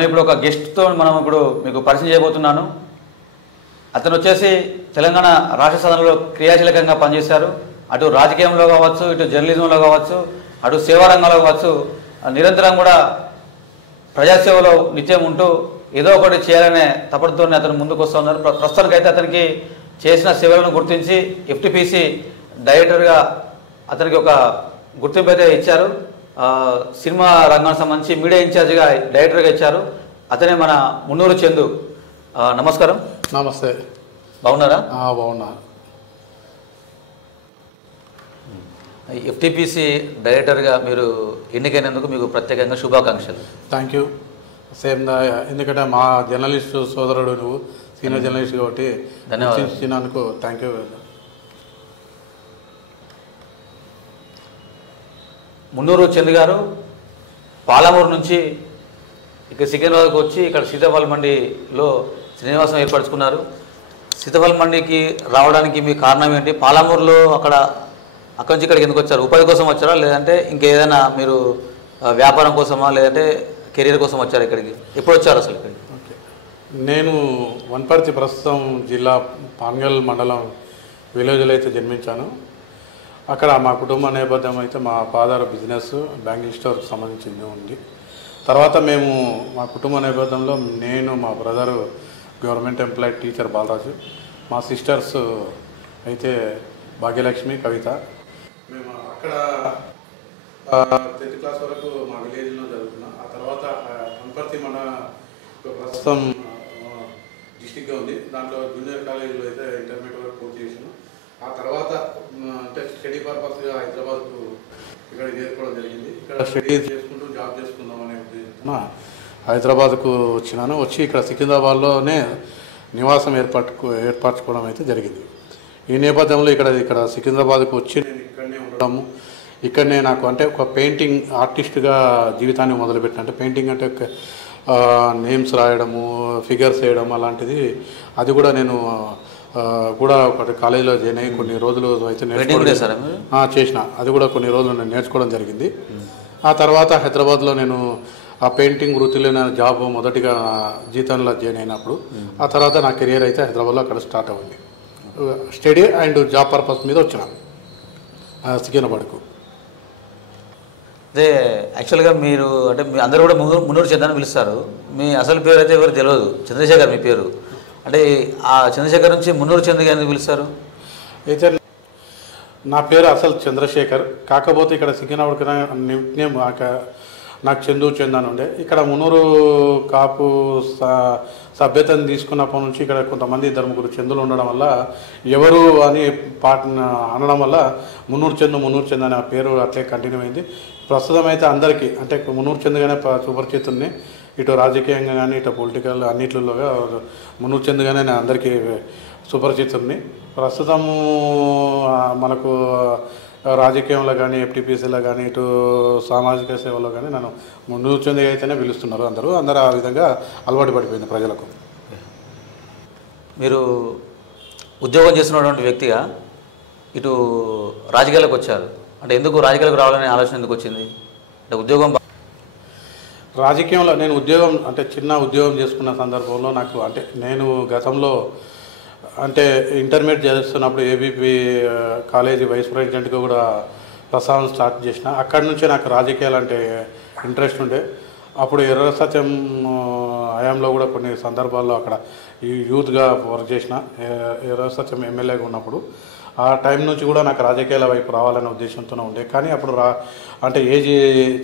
మనం ఇప్పుడు ఒక గెస్ట్తో మనం ఇప్పుడు మీకు పరిచయం చేయబోతున్నాను. అతను వచ్చేసి తెలంగాణ రాష్ట్ర సదనంలో క్రియాశీలకంగా పనిచేశారు. అటు రాజకీయంలో కావచ్చు, ఇటు జర్నలిజంలో కావచ్చు, అటు సేవా రంగంలో కావచ్చు, నిరంతరం కూడా ప్రజాసేవలో నిత్యం ఉంటూ ఏదో ఒకటి చేయాలనే తపటితో అతను ముందుకు వస్తున్నారు. ప్రస్తుతానికైతే అతనికి చేసిన సేవలను గుర్తించి ఎఫ్టీపీసీ డైరెక్టర్గా అతనికి ఒక గుర్తింపు అయితే ఇచ్చారు. సినిమా రంగానికి సంబంధించి మీడియా ఇన్ఛార్జిగా డైరెక్టర్గా ఇచ్చారు. అతనే మన మున్నూరు చందు. నమస్కారం. నమస్తే. బాగున్నారా? బాగున్నా. ఎఫ్టీపీసీ డైరెక్టర్గా మీరు ఎన్నికైనందుకు మీకు ప్రత్యేకంగా శుభాకాంక్షలు. Thank you. సేమ్ ఎందుకంటే మా జర్నలిస్ట్ సోదరుడు, నువ్వు సీనియర్ జర్నలిస్ట్ కాబట్టి ధన్యవాదాలు. Thank you. మున్నూరు చంద్ గారు పాలమూరు నుంచి ఇక్కడ సికింద్రాబాద్కి వచ్చి ఇక్కడ సీతాఫల మండిలో శ్రీనివాసం ఏర్పరచుకున్నారు. సీతాఫల మండికి రావడానికి మీ కారణం ఏంటి? పాలమూరులో అక్కడి నుంచి ఇక్కడికి ఎందుకు వచ్చారు? ఉపాధి కోసం వచ్చారా, లేదంటే ఇంకేదైనా మీరు వ్యాపారం కోసమా, లేదంటే కెరీర్ కోసం వచ్చారా? ఇక్కడికి ఎప్పుడు వచ్చారు అసలు ఇక్కడికి? నేను వనపర్తి, ప్రస్తుతం జిల్లా పాన్గల్ మండలం విలేజ్లో అయితే జన్మించాను. అక్కడ మా కుటుంబ నేపథ్యం అయితే మా ఫాదర్ బిజినెస్ బ్యాంగిల్ స్టోర్కి సంబంధించింది ఉంది. తర్వాత మేము మా కుటుంబ నేపథ్యంలో నేను, మా brother government employee teacher Balaraju, మా సిస్టర్స్ అయితే భాగ్యలక్ష్మి, కవిత. మేము అక్కడ 10th క్లాస్ వరకు మా విలేజ్లో చదువుకున్నాం. ఆ తర్వాత వనపర్తి మన ప్రస్తుతం డిస్టిక్గా ఉంది, దాంట్లో జూనియర్ కాలేజీలో అయితే ఇంటర్మీడియట్ వరకు పూర్తి చేసాను. ఆ తర్వాత అంటే స్టడీ పర్పస్గా హైదరాబాద్కు ఇక్కడ చేరుకోవడం జరిగింది. ఇక్కడ స్టడీ చేసుకుంటూ జాబ్ చేసుకుందాం అనే ఉద్దేశంతో హైదరాబాద్కు వచ్చినాను. వచ్చి ఇక్కడ సికింద్రాబాద్లోనే నివాసం ఏర్పరచుకోవడం అయితే జరిగింది. ఈ నేపథ్యంలో ఇక్కడ సికింద్రాబాద్కు వచ్చి నేను ఇక్కడనే ఉండడము, ఇక్కడనే నాకు అంటే ఒక పెయింటింగ్ ఆర్టిస్ట్గా జీవితాన్ని మొదలుపెట్టిన. అంటే పెయింటింగ్ అంటే నేమ్స్ రాయడము, ఫిగర్స్ వేయడం అలాంటిది, అది కూడా నేను కూడా ఒకటి కాలేజీలో జాయిన్ అయ్యి కొన్ని రోజులు అయితే చేసిన. అది కూడా కొన్ని రోజులు నేను నేర్చుకోవడం జరిగింది. ఆ తర్వాత హైదరాబాద్లో నేను ఆ పెయింటింగ్ వృత్తిలో నేను జాబ్ మొదటిగా జీతంలో జాయిన్ అయినప్పుడు, ఆ తర్వాత నా కెరియర్ అయితే హైదరాబాద్లో అక్కడ స్టార్ట్ అవ్వండి. స్టడీ అండ్ జాబ్ పర్పస్ మీద వచ్చిన సికింద్రాబాద్కు. అదే యాక్చువల్గా మీరు అంటే మీ అందరూ కూడా మున్నూరు చంద్ అని పిలుస్తారు. మీ అసలు పేరు అయితే ఎవరు తెలియదు, చంద్రశేఖర్ మీ పేరు. అంటే ఆ చంద్రశేఖర్ నుంచి మున్నూరు చంద్ గారిని పిలుస్తారు. అయితే నా పేరు అసలు చంద్రశేఖర్, కాకపోతే ఇక్కడ సికింద్రాబాద్కి నేమ్ నాకు చంద్ అని ఉండే. ఇక్కడ మున్నూరు కాపు సభ్యతను తీసుకున్నప్పటి నుంచి ఇక్కడ కొంతమంది 2-3 చందులు ఉండడం వల్ల ఎవరు అని అనడం వల్ల మున్నూరు చంద్ అనే పేరు అట్లే కంటిన్యూ అయింది. ప్రస్తుతం అయితే అందరికీ అంటే మున్నూరు చంద్గానే సుపరిచితుల్ని, ఇటు రాజకీయంగా కానీ ఇటు పొలిటికల్ అన్నిట్లలోగా మున్నూరు చంద్గానే నేను అందరికీ సుపరిచితుల్ని. ప్రస్తుతము మనకు రాజకీయంలో కానీ ఎఫ్టీపీసీలో కానీ ఇటు సామాజిక సేవలో కానీ నన్ను మున్నూరు చంద్ అయితేనే పిలుస్తున్నారు అందరూ ఆ విధంగా అలవాటు పడిపోయింది ప్రజలకు. మీరు ఉద్యోగం చేస్తున్నటువంటి వ్యక్తిగా ఇటు రాజకీయాలకు వచ్చారు. అంటే ఎందుకు రాజకీయాలకు రావాలనే ఆలోచన ఎందుకు వచ్చింది? అంటే ఉద్యోగం రాజకీయంలో నేను ఉద్యోగం అంటే చిన్న ఉద్యోగం చేసుకున్న సందర్భంలో నాకు అంటే నేను గతంలో అంటే ఇంటర్మీడియట్ చదువుతున్నప్పుడు ఏబీపీ కాలేజీ వైస్ ప్రెసిడెంట్గా కూడా ప్రస్థానం స్టార్ట్ చేసిన. అక్కడి నుంచే నాకు రాజకీయాలు అంటే ఇంట్రెస్ట్ ఉండే. అప్పుడు ఎర్ర సత్యం హయాంలో కూడా కొన్ని సందర్భాల్లో అక్కడ ఈ యూత్గా వర్క్ చేసిన. ఎర్ర సత్యం ఎమ్మెల్యేగా ఉన్నప్పుడు ఆ టైం నుంచి కూడా నాకు రాజకీయాల వైపు రావాలనే ఉద్దేశంతోనే ఉండే. కానీ అప్పుడు అంటే ఏజ్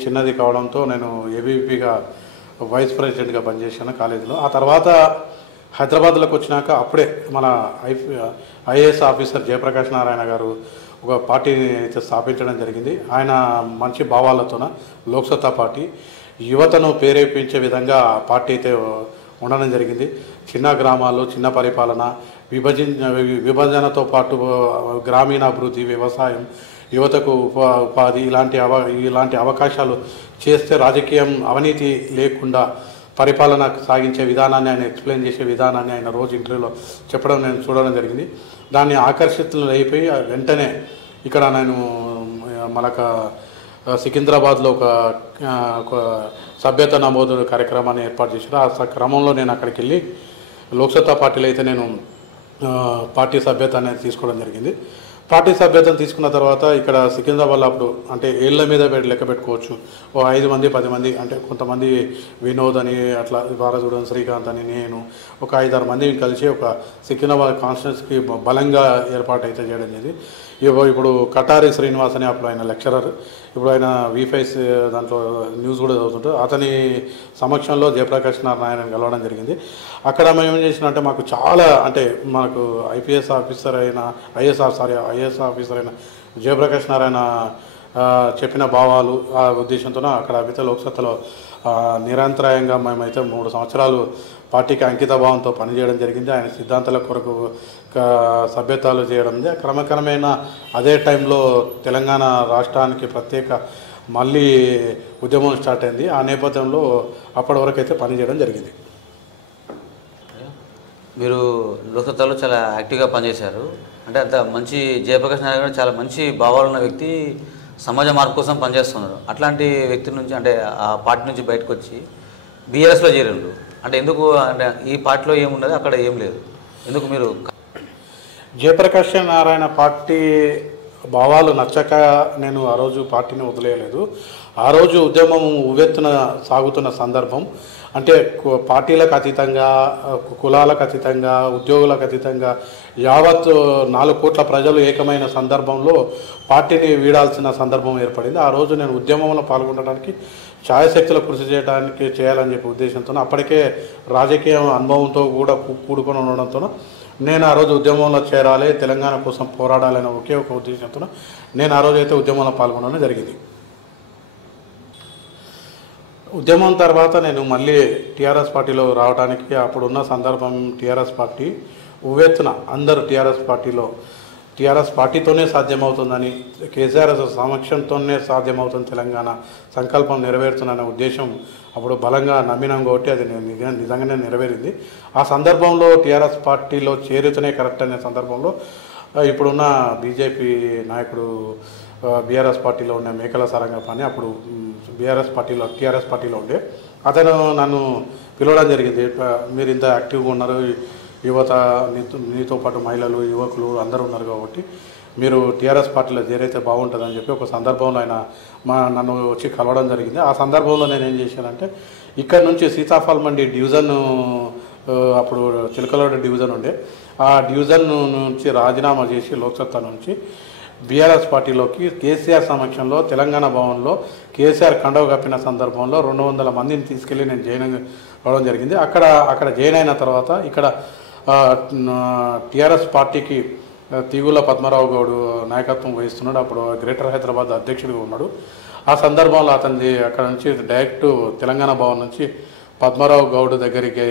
చిన్నది కావడంతో నేను ఏబీపీగా వైస్ ప్రెసిడెంట్గా పనిచేశాను కాలేజీలో. ఆ తర్వాత హైదరాబాద్లోకి వచ్చినాక అప్పుడే మన ఐఏఎస్ ఆఫీసర్ జయప్రకాష్ నారాయణ గారు ఒక పార్టీని అయితే స్థాపించడం జరిగింది. ఆయన మంచి భావాలతోన లోక్సత్తా పార్టీ యువతను ప్రేరేపించే విధంగా పార్టీ అయితే ఉండడం జరిగింది. చిన్న గ్రామాల్లో చిన్న పరిపాలన, విభజనతో పాటు గ్రామీణాభివృద్ధి, వ్యవసాయం, యువతకు ఉపాధి ఇలాంటి అవకాశాలు చేస్తే రాజకీయం అవినీతి లేకుండా పరిపాలన సాగించే విధానాన్ని ఆయన ఎక్స్ప్లెయిన్ చేసే విధానాన్ని ఆయన రోజు ఇంటర్వ్యూలో చెప్పడం నేను చూడడం జరిగింది. దాన్ని ఆకర్షితులు అయిపోయి వెంటనే ఇక్కడ నేను మనకు సికింద్రాబాద్లో ఒక సభ్యత నమోదు కార్యక్రమాన్ని ఏర్పాటు చేశారు. ఆ క్రమంలో నేను అక్కడికి వెళ్ళి లోక్సత్తా పార్టీలో అయితే నేను పార్టీ సభ్యత అనేది తీసుకోవడం జరిగింది. పార్టీ సభ్యతను తీసుకున్న తర్వాత ఇక్కడ సికింద్రాబాద్లో అప్పుడు అంటే ఏళ్ళ మీద లెక్క పెట్టుకోవచ్చు, ఓ 5 మంది 10 మంది, అంటే కొంతమంది వినోద్ అని, అట్లా వారసుడు శ్రీకాంత్ అని, నేను ఒక 5-6 మంది కలిసి ఒక సికింద్రాబాద్ కాన్స్టిట్యూన్సీకి బలంగా ఏర్పాటు అయితే చేయడం జరిగింది. ఇప్పుడు కటారి శ్రీనివాస్ అని అప్పుడు ఆయన లెక్చరర్, ఇప్పుడు ఆయన V5 దాంట్లో న్యూస్ కూడా చదువుతుంటారు. అతని సమక్షంలో జయప్రకాష్ నారాయణ కలవడం జరిగింది. అక్కడ మేము ఏం చేసినంటే మాకు చాలా అంటే మాకు ఐఏఎస్ ఆఫీసర్ అయిన జయప్రకాష్ నారాయణ చెప్పిన భావాలు ఆ ఉద్దేశంతో అక్కడ అయితే లోక్సత్తలో నిరంతరాయంగా మేమైతే 3 సంవత్సరాలు పార్టీకి అంకిత భావంతో పనిచేయడం జరిగింది. ఆయన సిద్ధాంతాల కొరకు సభ్యతాలు చేయడం, క్రమక్రమేణా అదే టైంలో తెలంగాణ రాష్ట్రానికి ప్రత్యేక మళ్ళీ ఉద్యమం స్టార్ట్ అయింది. ఆ నేపథ్యంలో అప్పటి వరకు అయితే పనిచేయడం జరిగింది. మీరు లోక్సత్తాలో చాలా యాక్టివ్గా పనిచేశారు. అంటే అంత మంచి జయప్రకాష్ నారాయణ గారు చాలా మంచి భావాలు ఉన్న వ్యక్తి, సమాజ మార్పు కోసం పనిచేస్తున్నారు. అట్లాంటి వ్యక్తి నుంచి అంటే ఆ పార్టీ నుంచి బయటకు వచ్చి బీఆర్ఎస్లో చేరిండు. అంటే ఎందుకు, అంటే ఈ పార్టీలో ఏమున్నది అక్కడ ఏం లేదు, ఎందుకు మీరు? జయప్రకాష్ నారాయణ పార్టీ భావాలు నచ్చక నేను ఆ రోజు పార్టీని వదిలేయలేదు. ఆ రోజు ఉద్యమం ఉవ్వెత్తున సాగుతున్న సందర్భం, అంటే పార్టీలకు అతీతంగా, కులాలకు అతీతంగా, ఉద్యోగులకు అతీతంగా యావత్ 4 కోట్ల ప్రజలు ఏకమైన సందర్భంలో పార్టీని వీడాల్సిన సందర్భం ఏర్పడింది. ఆ రోజు నేను ఉద్యమంలో పాల్గొనడానికి ఛాయశక్తుల కృషి చేయాలని చెప్పే ఉద్దేశంతో, అప్పటికే రాజకీయ అనుభవంతో కూడా కూడుకొని ఉండడంతో నేను ఆ రోజు ఉద్యమంలో చేరాలి, తెలంగాణ కోసం పోరాడాలనే ఒకే ఒక ఉద్దేశంతో నేను ఆ రోజు అయితే ఉద్యమంలో పాల్గొనడం జరిగింది. ఉద్యమం తర్వాత నేను మళ్ళీ టీఆర్ఎస్ పార్టీలో రావడానికి అప్పుడున్న సందర్భం, టీఆర్ఎస్ పార్టీ ఉవ్వెత్తున అందరూ టీఆర్ఎస్ పార్టీతోనే సాధ్యమవుతుందని, కేసీఆర్ సమక్షంతోనే సాధ్యమవుతుంది, తెలంగాణ సంకల్పం నెరవేరుతుందనే ఉద్దేశం అప్పుడు బలంగా నమ్మినాం కాబట్టి అది నిజంగానే నెరవేరింది. ఆ సందర్భంలో టీఆర్ఎస్ పార్టీలో చేరితేనే కరెక్ట్ అనే సందర్భంలో ఇప్పుడున్న బీజేపీ నాయకుడు బీఆర్ఎస్ పార్టీలో ఉండే మేకల సారంగపాణి అప్పుడు టీఆర్ఎస్ పార్టీలో ఉండే అతను నన్ను పిలవడం జరిగింది. మీరు ఇంత యాక్టివ్గా ఉన్నారు, యువత నీతో పాటు మహిళలు, యువకులు అందరూ ఉన్నారు కాబట్టి మీరు టీఆర్ఎస్ పార్టీలో చేరైతే బాగుంటుందని చెప్పి ఒక సందర్భంలో ఆయన నన్ను వచ్చి కలవడం జరిగింది. ఆ సందర్భంలో నేను ఏం చేశానంటే, ఇక్కడ నుంచి సీతాఫల్ మండి డివిజన్, అప్పుడు చిలకలూరు డివిజన్ ఉండే, ఆ డివిజన్ నుంచి రాజీనామా చేసి లోక్సత్తా నుంచి బీఆర్ఎస్ పార్టీలోకి కేసీఆర్ సమక్షంలో తెలంగాణ భవన్లో కేసీఆర్ కండవ కప్పిన సందర్భంలో 200 మందిని తీసుకెళ్ళి నేను జాయిన్ అవ్వడం జరిగింది. అక్కడ జాయిన్ అయిన తర్వాత ఇక్కడ టీఆర్ఎస్ పార్టీకి తీగుల పద్మరావు గౌడ్ నాయకత్వం వహిస్తున్నాడు. అప్పుడు గ్రేటర్ హైదరాబాద్ అధ్యక్షుడిగా ఉన్నాడు. ఆ సందర్భంలో అతనిది అక్కడ నుంచి డైరెక్ట్ తెలంగాణ భవన్ నుంచి పద్మరావు గౌడ్ దగ్గరికి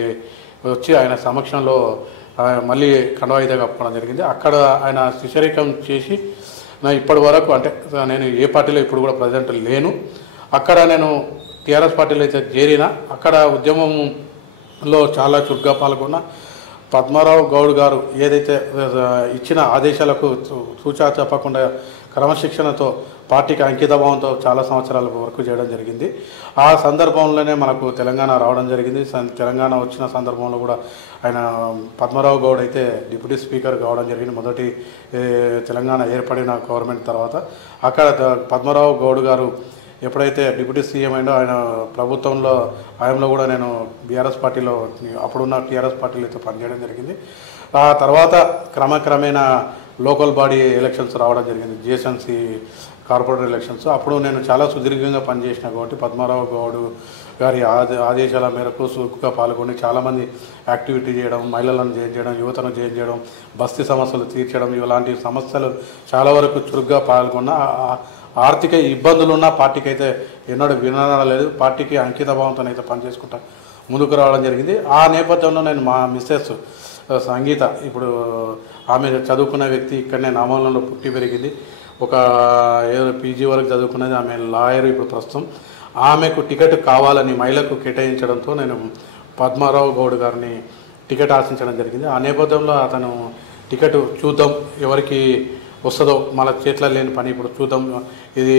వచ్చి ఆయన సమక్షంలో మళ్ళీ కండవాయిదా కప్పుకోవడం జరిగింది. అక్కడ ఆయన శిష్యరికం చేసి ఇప్పటి వరకు, అంటే నేను ఏ పార్టీలో ఇప్పుడు కూడా ప్రజెంట్ లేను, అక్కడ నేను టీఆర్ఎస్ పార్టీలో అయితే చేరిన, అక్కడ ఉద్యమంలో చాలా చురుగ్గా పాల్గొన్న. పద్మారావు గౌడ్ గారు ఏదైతే ఇచ్చిన ఆదేశాలకు సూచన చెప్పకుండా క్రమశిక్షణతో పార్టీకి అంకితభావంతో చాలా సంవత్సరాల వరకు చేయడం జరిగింది. ఆ సందర్భంలోనే మనకు తెలంగాణ రావడం జరిగింది. తెలంగాణ వచ్చిన సందర్భంలో కూడా ఆయన పద్మారావు గౌడ్ అయితే డిప్యూటీ స్పీకర్ కావడం జరిగింది మొదటి తెలంగాణ ఏర్పడిన గవర్నమెంట్ తర్వాత. అక్కడ పద్మారావు గౌడ్ గారు ఎప్పుడైతే డిప్యూటీ సీఎం అయిందో ఆయన ప్రభుత్వంలో ఆయనలో కూడా నేను బీఆర్ఎస్ పార్టీలో, అప్పుడున్న టీఆర్ఎస్ పార్టీలో అయితే పనిచేయడం జరిగింది. ఆ తర్వాత క్రమక్రమేణా లోకల్ బాడీ ఎలక్షన్స్ రావడం జరిగింది, జిహెచ్ఎంసీ కార్పొరేటర్ ఎలక్షన్స్. అప్పుడు నేను చాలా సుదీర్ఘంగా పనిచేసిన కాబట్టి పద్మారావు గౌడ్ గారి ఆదేశాల మేరకు చురుకుగా పాల్గొని చాలామంది యాక్టివిటీ చేయడం, మహిళలను జాయిన్ చేయడం, యువతను జాయిన్ చేయడం, బస్తీ సమస్యలు తీర్చడం, ఇలాంటి సమస్యలు చాలా వరకు చురుగ్గా పాల్గొన్న. ఆర్థిక ఇబ్బందులున్న పార్టీకి అయితే ఎన్నడూ వినలేదు, పార్టీకి అంకిత భావంతో అయితే పనిచేసుకుంటా ముందుకు రావడం జరిగింది. ఆ నేపథ్యంలో నేను మా మిస్సెస్ సంగీత, ఇప్పుడు ఆమె చదువుకున్న వ్యక్తి, ఇక్కడనే నామూలంలో పుట్టి పెరిగింది, ఒక పీజీ వరకు చదువుకున్నది, ఆమె లాయర్ ఇప్పుడు ప్రస్తుతం. ఆమెకు టికెట్ కావాలని మహిళకు కేటాయించడంతో నేను పద్మారావు గౌడ్ గారిని టికెట్ ఆశించడం జరిగింది. ఆ నేపథ్యంలో అతను టికెట్ చూద్దాం ఎవరికి వస్తుందో మన చేతిలో లేని పని ఇప్పుడు చూద్దాం ఇది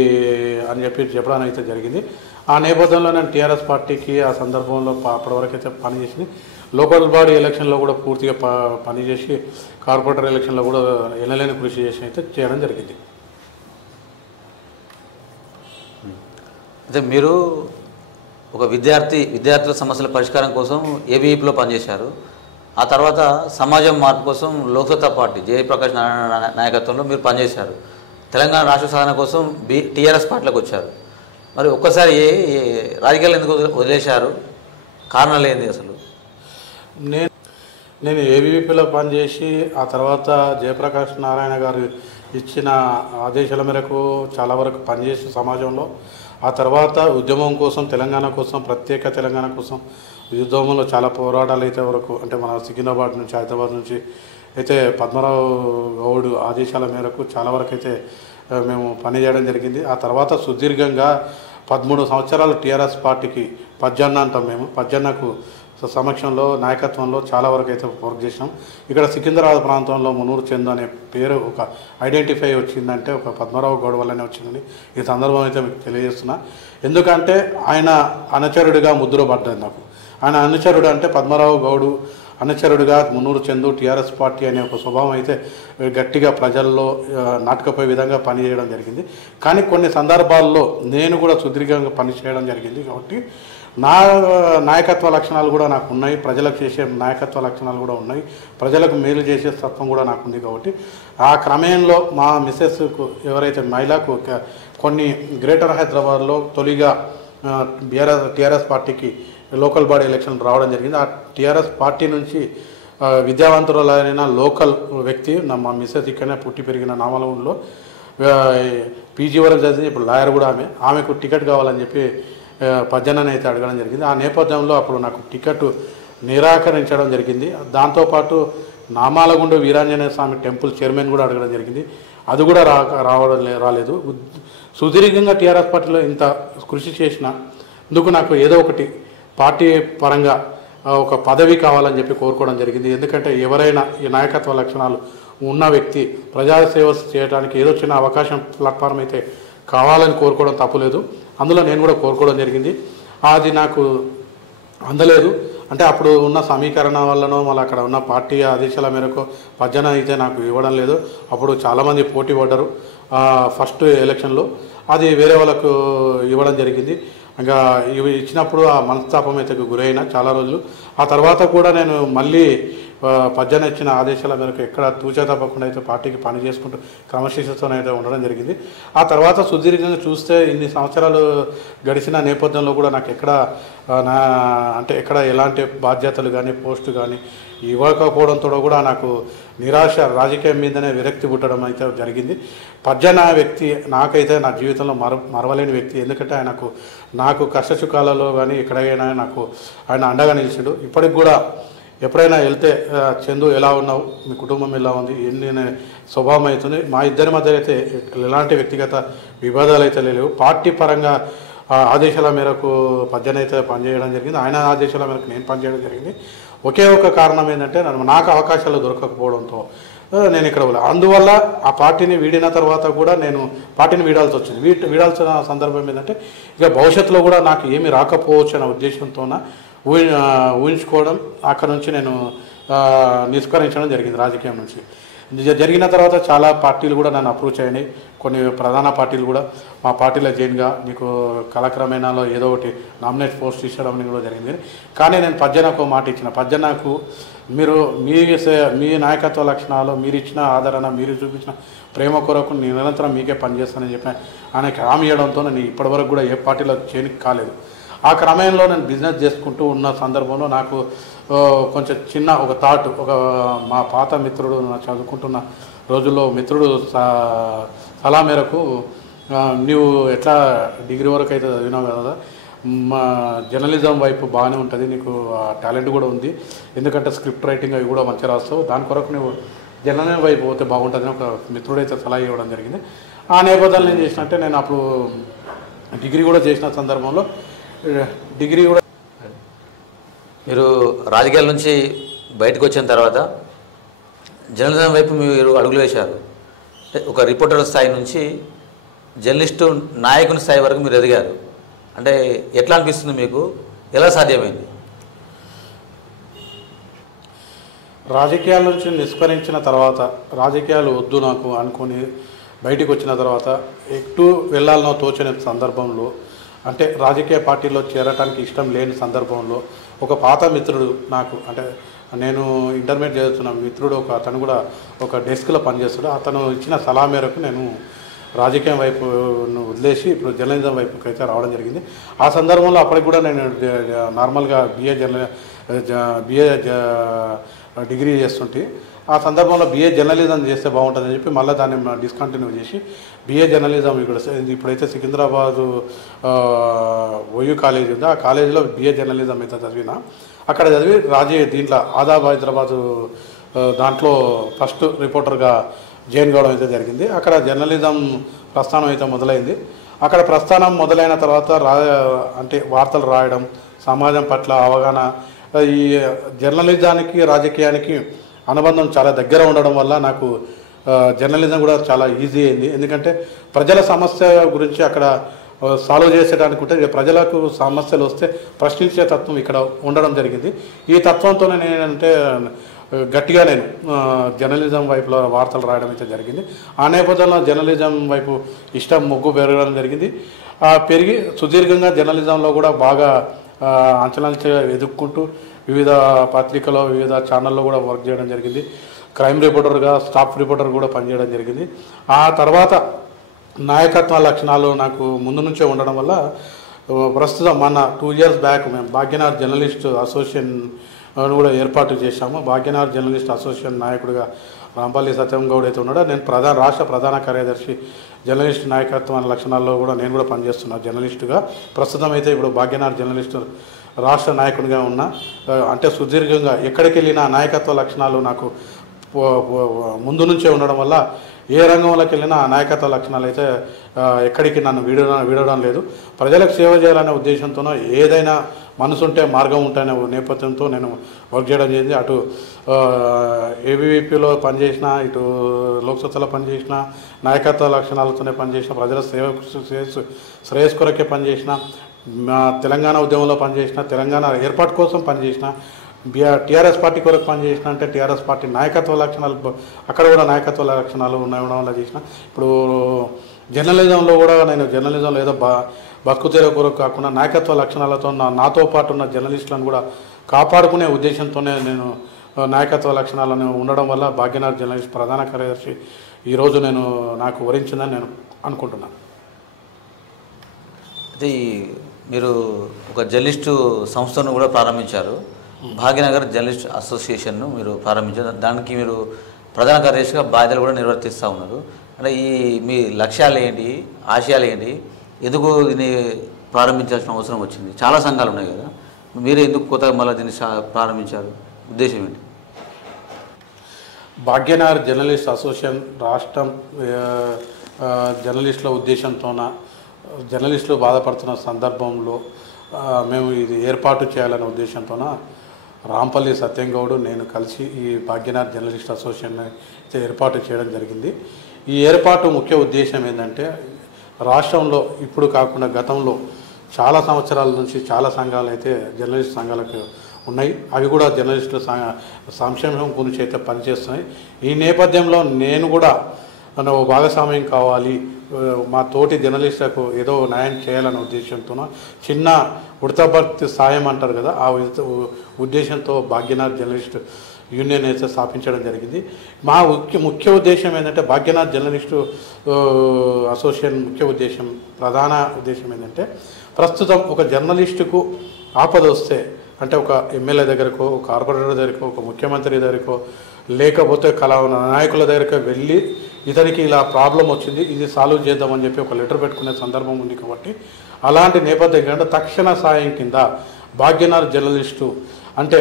అని చెప్పడం అయితే జరిగింది. ఆ నేపథ్యంలో నేను టీఆర్ఎస్ పార్టీకి ఆ సందర్భంలో అప్పటివరకు అయితే పనిచేసింది. లోకల్ బాడీ ఎలక్షన్లో కూడా పూర్తిగా పనిచేసి కార్పొరేటర్ ఎలక్షన్లో కూడా ఎనలేని కృషి చేసి అయితే చేయడం జరిగింది. అయితే మీరు ఒక విద్యార్థుల సమస్యల పరిష్కారం కోసం ఏబీవీపీలో పనిచేశారు. ఆ తర్వాత సమాజం మార్పు కోసం లోక్సత్తా పార్టీ జయప్రకాష్ నారాయణ నాయకత్వంలో మీరు పనిచేశారు. తెలంగాణ రాష్ట్ర సాధన కోసం టీఆర్ఎస్ పార్టీలోకి వచ్చారు. మరి ఒక్కసారి రాజకీయాలు ఎందుకు వదిలేశారు? కారణాలు ఏంది అసలు? నేను ఏబీవీపీలో పనిచేసి ఆ తర్వాత జయప్రకాష్ నారాయణ గారు ఇచ్చిన ఆదేశాల మేరకు చాలా వరకు పనిచేసి సమాజంలో ఆ తర్వాత ఉద్యమం కోసం తెలంగాణ కోసం ప్రత్యేక తెలంగాణ కోసం ఉద్యమంలో చాలా పోరాటాలు అయితే వరకు అంటే మన సికింద్రాబాద్ నుంచి హైదరాబాద్ నుంచి అయితే పద్మరావు గౌడ్ ఆదేశాల మేరకు చాలా వరకు అయితే మేము పనిచేయడం జరిగింది. ఆ తర్వాత సుదీర్ఘంగా 13 సంవత్సరాలు టీఆర్ఎస్ పార్టీకి పజ్జన్న అంటాం మేము. పజ్జన్నకు సమక్షంలో నాయకత్వంలో చాలా వరకు అయితే వర్క్ చేసినాం. ఇక్కడ సికింద్రాబాద్ ప్రాంతంలో మునూరు చందు అనే పేరు ఒక ఐడెంటిఫై వచ్చిందంటే ఒక పద్మరావు గౌడ్ వల్లనే వచ్చిందని ఈ సందర్భం అయితే మీకు తెలియజేస్తున్నా. ఎందుకంటే ఆయన అనుచరుడిగా ముద్ర పడ్డది నాకు. ఆయన అనుచరుడు అంటే పద్మరావు గౌడు అనుచరుడిగా మునూరు చందు టీఆర్ఎస్ పార్టీ అనే ఒక స్వభావం అయితే గట్టిగా ప్రజల్లో నాటుకపోయే విధంగా పనిచేయడం జరిగింది. కానీ కొన్ని సందర్భాల్లో నేను కూడా సుదీర్ఘంగా పనిచేయడం జరిగింది. కాబట్టి నా నాయకత్వ లక్షణాలు కూడా నాకు ఉన్నాయి, ప్రజలకు చేసే నాయకత్వ లక్షణాలు కూడా ఉన్నాయి, ప్రజలకు మేలు చేసే తత్వం కూడా నాకు ఉంది. కాబట్టి ఆ క్రమేణలో మా మిసెస్కు ఎవరైతే మహిళకు కొన్ని గ్రేటర్ హైదరాబాద్లో తొలిగా టీఆర్ఎస్ పార్టీకి లోకల్ బాడీ ఎలక్షన్ రావడం జరిగింది. ఆ టీఆర్ఎస్ పార్టీ నుంచి విద్యావంతులైన లోకల్ వ్యక్తి మా మిసెస్ ఇక్కడనే పుట్టి పెరిగిన నామలంలో పీజీ వరకు చదివింది, ఇప్పుడు లాయర్ కూడా ఆమెకు టికెట్ కావాలని చెప్పి పజ్జన్నని అయితే అడగడం జరిగింది. ఆ నేపథ్యంలో అప్పుడు నాకు టికెట్ నిరాకరించడం జరిగింది. దాంతోపాటు నామాలగుండ వీరాంజనేయ స్వామి టెంపుల్ చైర్మన్ కూడా అడగడం జరిగింది. అది కూడా రాలేదు. సుదీర్ఘంగా టీఆర్ఎస్ పార్టీలో ఇంత కృషి చేసిన అందుకు నాకు ఏదో ఒకటి పార్టీ పరంగా ఒక పదవి కావాలని చెప్పి కోరుకోవడం జరిగింది. ఎందుకంటే ఎవరైనా ఈ నాయకత్వ లక్షణాలు ఉన్న వ్యక్తి ప్రజాసేవ చేయడానికి ఏదో చిన్న అవకాశం ప్లాట్ఫామ్ అయితే కావాలని కోరుకోవడం తప్పులేదు. అందులో నేను కూడా కోరుకోవడం జరిగింది. అది నాకు అందలేదు. అంటే అప్పుడు ఉన్న సమీకరణ వల్లనో మళ్ళీ అక్కడ ఉన్న పార్టీ ఆదేశాల మేరకు పజ్జన అయితే నాకు ఇవ్వడం లేదు. అప్పుడు చాలామంది పోటీ పడ్డారు ఫస్ట్ ఎలక్షన్లో, అది వేరే వాళ్ళకు ఇవ్వడం జరిగింది. ఇంకా ఇవి ఇచ్చినప్పుడు ఆ మనస్తాపం అయితే గురైన చాలా రోజులు. ఆ తర్వాత కూడా నేను మళ్ళీ పజ్జన ఇచ్చిన ఆదేశాల మేరకు ఎక్కడ తూచా తప్పకుండా అయితే పార్టీకి పని చేసుకుంటూ క్రమశిక్షణతో అయితే ఉండడం జరిగింది. ఆ తర్వాత సుదీర్ఘంగా చూస్తే ఇన్ని సంవత్సరాలు గడిచిన నేపథ్యంలో కూడా నాకు ఎక్కడ ఎలాంటి బాధ్యతలు కానీ పోస్టు కానీ ఇవ్వకపోవడంతో కూడా నాకు నిరాశ, రాజకీయం మీదనే విరక్తి పుట్టడం అయితే జరిగింది. పజ్జన వ్యక్తి నాకైతే నా జీవితంలో మరవలేని వ్యక్తి. ఎందుకంటే నాకు కష్టసుఖాలలో కానీ ఎక్కడైనా నాకు ఆయన అండగా నిలిచాడు. ఇప్పటికి కూడా ఎప్పుడైనా వెళ్తే చందు ఎలా ఉన్నావు, మీ కుటుంబం ఎలా ఉంది, ఎన్ని స్వభావం అవుతుంది, మా ఇద్దరి మధ్య అయితే ఎలాంటి వ్యక్తిగత వివాదాలు అయితే లేవు. పార్టీ పరంగా ఆదేశాల మేరకు పజ్జన అయితే పనిచేయడం జరిగింది. ఆయన ఆదేశాల మేరకు నేను పనిచేయడం జరిగింది. ఒకే ఒక కారణం ఏంటంటే నాకు అవకాశాలు దొరకకపోవడంతో నేను ఇక్కడ అందువల్ల ఆ పార్టీని వీడిన తర్వాత కూడా నేను పార్టీని వీడాల్సి వచ్చింది. వీడాల్సిన సందర్భం ఏంటంటే ఇక భవిష్యత్తులో కూడా నాకు ఏమీ రాకపోవచ్చు అనే ఉద్దేశంతోన ఊహించుకోవడం అక్కడ నుంచి నేను నిష్కరించడం జరిగింది రాజకీయం నుంచి. జరిగిన తర్వాత చాలా పార్టీలు కూడా నన్ను అప్రోచ్ అయినాయి. కొన్ని ప్రధాన పార్టీలు కూడా మా పార్టీలో జైన్గా నీకు కాలక్రమేణాలో ఏదో ఒకటి నామినేట్ పోస్ట్ ఇచ్చడం కూడా జరిగింది. కానీ నేను పజ్జనకు మాట ఇచ్చిన, పజ్జనకు మీరు మీ నాయకత్వ లక్షణాలు, మీరు ఇచ్చిన ఆదరణ, మీరు చూపించిన ప్రేమ కొరకు నిరంతరం మీకే పనిచేస్తానని చెప్పి ఆయనకి హామీ ఇవ్వడంతో నేను ఇప్పటివరకు కూడా ఏ పార్టీలో చేయనికి కాలేదు. ఆ క్రమంలో నేను బిజినెస్ చేసుకుంటూ ఉన్న సందర్భంలో నాకు కొంచెం చిన్న ఒక థాట్, మా పాత మిత్రుడు నా చదువుకుంటున్న రోజుల్లో మిత్రుడు సలహా మేరకు నీవు ఎట్లా డిగ్రీ వరకు అయితే చదివినావు కదా, మా జర్నలిజం వైపు బాగానే ఉంటుంది, నీకు టాలెంట్ కూడా ఉంది, ఎందుకంటే స్క్రిప్ట్ రైటింగ్ అవి కూడా మంచిగా రాస్తావు, దాని కొరకు నువ్వు జర్నలిజం వైపు పోతే బాగుంటుందని ఒక మిత్రుడైతే సలహా ఇవ్వడం జరిగింది. ఆ నేపథ్యంలో ఏం చేసినట్టే నేను అప్పుడు డిగ్రీ కూడా చేసిన సందర్భంలో మీరు రాజకీయాల నుంచి బయటకు వచ్చిన తర్వాత జర్నలిజం వైపు మీరు అడుగులు వేశారు. ఒక రిపోర్టర్ స్థాయి నుంచి జర్నలిస్టు నాయకుని స్థాయి వరకు మీరు ఎదిగారు. అంటే ఎట్లా అనిపిస్తుంది మీకు, ఎలా సాధ్యమైంది? రాజకీయాల నుంచి నిష్కరించిన తర్వాత, రాజకీయాలు వద్దు నాకు అనుకొని బయటికి వచ్చిన తర్వాత ఎటు వెళ్ళాలనో తోచని సందర్భంలో, అంటే రాజకీయ పార్టీలో చేరటానికి ఇష్టం లేని సందర్భంలో ఒక పాత మిత్రుడు నాకు, అంటే నేను ఇంటర్మీడియట్ చదువుతున్న మిత్రుడు అతను కూడా ఒక డెస్క్లో పనిచేస్తాడు. అతను ఇచ్చిన సలహా మేరకు నేను రాజకీయం వైపును వదిలేసి ఇప్పుడు జర్నలిజం వైపుకి అయితే రావడం జరిగింది. ఆ సందర్భంలో అప్పటికి కూడా నేను నార్మల్గా బిఏ డిగ్రీ చేస్తుంటే, ఆ సందర్భంలో బిఏ జర్నలిజం చేస్తే బాగుంటుందని చెప్పి మళ్ళీ దాన్ని డిస్కంటిన్యూ చేసి బిఏ జర్నలిజం ఇప్పుడైతే సికింద్రాబాదు ఓయూ కాలేజ్ ఉంది, ఆ కాలేజీలో బిఏ జర్నలిజం అయితే చదివిన. అక్కడ చదివి దీంట్లో ఆదాబ్ హైదరాబాదు దాంట్లో ఫస్ట్ రిపోర్టర్గా జాయిన్ కావడం అయితే జరిగింది. అక్కడ జర్నలిజం ప్రస్థానం అయితే మొదలైంది. అక్కడ ప్రస్థానం మొదలైన తర్వాత అంటే వార్తలు రాయడం, సమాజం పట్ల అవగాహన, ఈ జర్నలిజానికి రాజకీయానికి అనుబంధం చాలా దగ్గర ఉండడం వల్ల నాకు జర్నలిజం కూడా చాలా ఈజీ అయింది. ఎందుకంటే ప్రజల సమస్య గురించి అక్కడ సాల్వ్ చేసేటానికి ఉంటే ప్రజలకు సమస్యలు వస్తే ప్రశ్నించే తత్వం ఇక్కడ ఉండడం జరిగింది. ఈ తత్వంతో నేనంటే గట్టిగా నేను జర్నలిజం వైపులో వార్తలు రాయడం అయితే జరిగింది. ఆ నేపథ్యంలో జర్నలిజం వైపు ఇష్టం, మొగ్గు పెరగడం జరిగింది. పెరిగి సుదీర్ఘంగా జర్నలిజంలో కూడా బాగా అంచనాలు ఎదుర్కొంటూ వివిధ పత్రికలో వివిధ ఛానల్లో కూడా వర్క్ చేయడం జరిగింది. క్రైమ్ రిపోర్టర్గా, స్టాఫ్ రిపోర్టర్ కూడా పనిచేయడం జరిగింది. ఆ తర్వాత నాయకత్వ లక్షణాలు నాకు ముందు నుంచే ఉండడం వల్ల ప్రస్తుతం మన 2 years బ్యాక్ మేము భాగ్యనగర్ జర్నలిస్ట్ అసోసియేషన్ కూడా ఏర్పాటు చేశాము. భాగ్యనగర్ జర్నలిస్ట్ అసోసియేషన్ నాయకుడిగా రాంపల్లి సత్యం గౌడ్ అయితే ఉన్నాడో, నేను రాష్ట్ర ప్రధాన కార్యదర్శి జర్నలిస్ట్ నాయకత్వ లక్షణాల్లో కూడా నేను కూడా పనిచేస్తున్నాను జర్నలిస్టుగా. ప్రస్తుతం అయితే ఇప్పుడు భాగ్యనగర్ జర్నలిస్టు రాష్ట్ర నాయకుడిగా ఉన్నా. అంటే సుదీర్ఘంగా ఎక్కడికి వెళ్ళినా నాయకత్వ లక్షణాలు నాకు ముందు నుంచే ఉండడం వల్ల ఏ రంగంలోకి వెళ్ళినా ఆ నాయకత్వ లక్షణాలు అయితే ఎక్కడికి నన్ను వీడడం లేదు. ప్రజలకు సేవ చేయాలనే ఉద్దేశంతోనో, ఏదైనా మనసుంటే మార్గం ఉంటేనే నేపథ్యంతో నేను వర్క్ చేయడం జరిగింది. అటు ఏబీవీపీలో పనిచేసిన, ఇటు లోక్సభలో పనిచేసిన, నాయకత్వ లక్షణాలతోనే పనిచేసిన, ప్రజల శ్రేయస్ కొరకే పనిచేసిన, తెలంగాణ ఉద్యమంలో పనిచేసిన, తెలంగాణ ఏర్పాటు కోసం పనిచేసిన, టీఆర్ఎస్ పార్టీ కొరకు పనిచేసిన, అంటే టీఆర్ఎస్ పార్టీ నాయకత్వ లక్షణాలు అక్కడ కూడా నాయకత్వ లక్షణాలు ఉండడం వల్ల చేసిన. ఇప్పుడు జర్నలిజంలో కూడా నేను జర్నలిజంలో ఏదో బతుకుతెర కొరకు కాకుండా నాయకత్వ లక్షణాలతో నాతో పాటు ఉన్న జర్నలిస్టులను కూడా కాపాడుకునే ఉద్దేశంతోనే నేను నాయకత్వ లక్షణాలను ఉండడం వల్ల భాగ్యనగర్ జర్నలిస్ట్ ప్రధాన కార్యదర్శి ఈరోజు నాకు వరించిందని నేను అనుకుంటున్నాను. అయితే మీరు ఒక జర్నలిస్టు సంస్థను కూడా ప్రారంభించారు, భాగ్యనగర్ జర్నలిస్ట్ అసోసియేషన్ను మీరు ప్రారంభించారు. దానికి మీరు ప్రధాన కార్యదర్శిగా బాధ్యతలు కూడా నిర్వర్తిస్తూ ఉన్నారు. అంటే మీ లక్ష్యాలు ఏంటి, ఆశయాలు ఏంటి, ఎందుకు దీన్ని ప్రారంభించాల్సిన అవసరం వచ్చింది? చాలా సంఘాలు ఉన్నాయి కదా, మీరే ఎందుకు కొత్తగా మళ్ళీ దీన్ని ప్రారంభించారు? ఉద్దేశం ఏంటి? భాగ్యనగర్ జర్నలిస్ట్ అసోసియేషన్ రాష్ట్రం జర్నలిస్టుల ఉద్దేశంతోన జర్నలిస్టులు బాధపడుతున్న సందర్భంలో మేము ఇది ఏర్పాటు చేయాలనే ఉద్దేశంతోన రాంపల్లి సత్యం గౌడ్ నేను కలిసి ఈ భాగ్యనగర్ జర్నలిస్ట్ అసోసియేషన్ ఏర్పాటు చేయడం జరిగింది. ఈ ఏర్పాటు ముఖ్య ఉద్దేశం ఏంటంటే, రాష్ట్రంలో ఇప్పుడు కాకుండా గతంలో చాలా సంవత్సరాల నుంచి చాలా సంఘాలు అయితే జర్నలిస్ట్ సంఘాలకు ఉన్నాయి. అవి కూడా జర్నలిస్టుల సంక్షేమం గురించి అయితే పనిచేస్తున్నాయి. ఈ నేపథ్యంలో నేను కూడా భాగస్వామ్యం కావాలి, మా తోటి జర్నలిస్టులకు ఏదో న్యాయం చేయాలనే ఉద్దేశంతో చిన్న ఉడతభర్తి సాయం అంటారు కదా, ఆ ఉద్దేశంతో భాగ్యనగర్ జర్నలిస్ట్ యూనియన్ అయితే స్థాపించడం జరిగింది. మా ముఖ్య ఉద్దేశం ఏంటంటే, భాగ్యనగర్ జర్నలిస్టు అసోసియేషన్ ముఖ్య ఉద్దేశం, ప్రధాన ఉద్దేశం ఏంటంటే, ప్రస్తుతం ఒక జర్నలిస్టుకు ఆపద వస్తే, అంటే ఒక ఎమ్మెల్యే దగ్గరకో, ఒక కార్పొరేటర్ దగ్గరకో, ఒక ముఖ్యమంత్రి దగ్గరకో, లేకపోతే నాయకుల దగ్గరకు వెళ్ళి ఇతనికి ఇలా ప్రాబ్లం వచ్చింది, ఇది సాల్వ్ చేద్దామని చెప్పి ఒక లెటర్ పెట్టుకునే సందర్భం ఉంది. కాబట్టి అలాంటి నేపథ్యం కంటే తక్షణ సాయం కింద భాగ్యనగర్ జర్నలిస్టు అంటే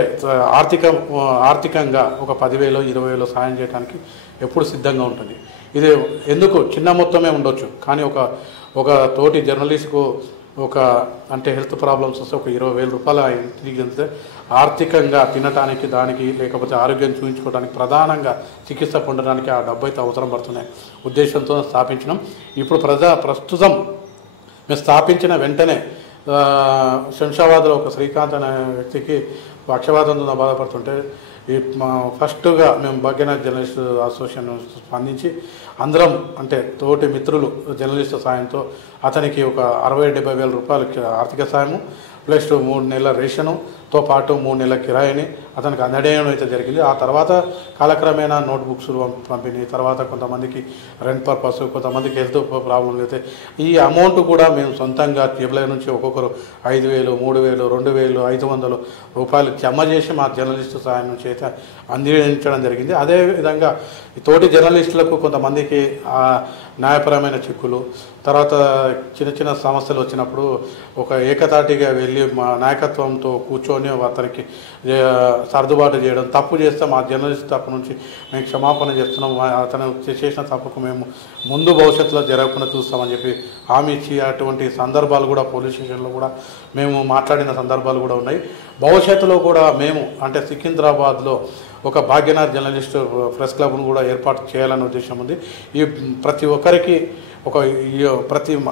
ఆర్థికంగా ఒక 10,000 20,000 సాయం చేయడానికి ఎప్పుడు సిద్ధంగా ఉంటుంది. ఇది ఎందుకు చిన్న మొత్తమే ఉండొచ్చు, కానీ ఒక తోటి జర్నలిస్టుకు ఒక అంటే హెల్త్ ప్రాబ్లమ్స్ వస్తే ఒక 20,000 రూపాయలు ఆ ఇంటికి వెళ్తే ఆర్థికంగా తినడానికి దానికి లేకపోతే ఆరోగ్యం చూపించుకోవడానికి ప్రధానంగా చికిత్స పొందడానికి ఆ డబ్బు అయితే అవసరం పడుతున్నాయి ఉద్దేశంతో స్థాపించినాం. ఇప్పుడు ప్రస్తుతం మేము స్థాపించిన వెంటనే శంషాబాద్లో ఒక శ్రీకాంత్ అనే వ్యక్తికి పక్షవాతంతో బాధపడుతుంటే ఫస్ట్గా మేము భాగ్యనగర్ జర్నలిస్ట్ అసోసియేషన్ స్పందించి అందరం అంటే తోటి మిత్రులు జర్నలిస్టు సాయంతో అతనికి ఒక 60-70 వేల రూపాయలు ఆర్థిక సాయము ప్లస్ 3 నెలల రేషనుతో పాటు 3 నెలల కిరాయిని అతనికి అందజేయడం అయితే జరిగింది. ఆ తర్వాత కాలక్రమేణా నోట్బుక్స్ పంపిణీ, తర్వాత కొంతమందికి రెంట్ పర్పస్, కొంతమందికి హెల్త్ ప్రాబ్లం అయితే ఈ అమౌంట్ కూడా మేము సొంతంగా జేబుల నుంచి ఒక్కొక్కరు 5,000, 3,000, 2,000, 500 రూపాయలు జమ చేసి మా జర్నలిస్టు సాయం నుంచి అయితే అందించడం జరిగింది. అదేవిధంగా తోటి జర్నలిస్టులకు కొంతమందికి న్యాయపరమైన చిక్కులు, తర్వాత చిన్న చిన్న సమస్యలు వచ్చినప్పుడు ఒక ఏకతాటిగా వెళ్ళి మా నాయకత్వంతో కూర్చొని అతనికి సర్దుబాటు చేయడం, తప్పు చేస్తే మా జర్నలిస్ట్ తప్పు నుంచి మేము క్షమాపణ చేస్తున్నాం, అతను చేసిన తప్పుకు మేము ముందు భవిష్యత్తులో జరగకుండా చూస్తామని చెప్పి హామీ ఇచ్చి అటువంటి సందర్భాలు కూడా పోలీస్ స్టేషన్లో కూడా మేము మాట్లాడిన సందర్భాలు కూడా ఉన్నాయి. భవిష్యత్తులో కూడా మేము అంటే సికింద్రాబాద్లో ఒక భాగ్యనగర్ జర్నలిస్ట్ ప్రెస్ క్లబ్ను కూడా ఏర్పాటు చేయాలనే ఉద్దేశం ఉంది. ఈ ప్రతి ఒక్కరికి ఒక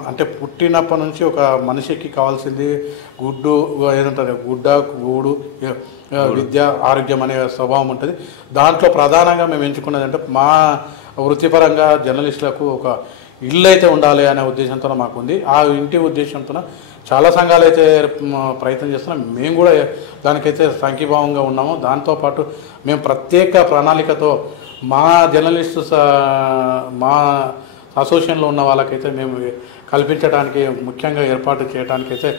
అంటే పుట్టినప్పటి నుంచి ఒక మనిషికి కావాల్సింది గుడ్డు ఏదంటారు గుడ్డ గూడు విద్య ఆరోగ్యం అనే స్వభావం ఉంటుంది. దాంట్లో ప్రధానంగా మేము ఎంచుకున్నది అంటే మా వృత్తిపరంగా జర్నలిస్టులకు ఒక ఇల్లు అయితే ఉండాలి అనే ఉద్దేశంతో మాకు ఉంది. ఆ ఇంటి ఉద్దేశంతో చాలా సంఘాలు అయితే ప్రయత్నం చేస్తున్నాం. మేము కూడా దానికైతే సంఘీభావంగా ఉన్నాము. దాంతోపాటు మేము ప్రత్యేక ప్రణాళికతో మా జర్నలిస్టు మా అసోసియేషన్లో ఉన్న వాళ్ళకైతే మేము కల్పించడానికి ముఖ్యంగా ఏర్పాటు చేయడానికైతే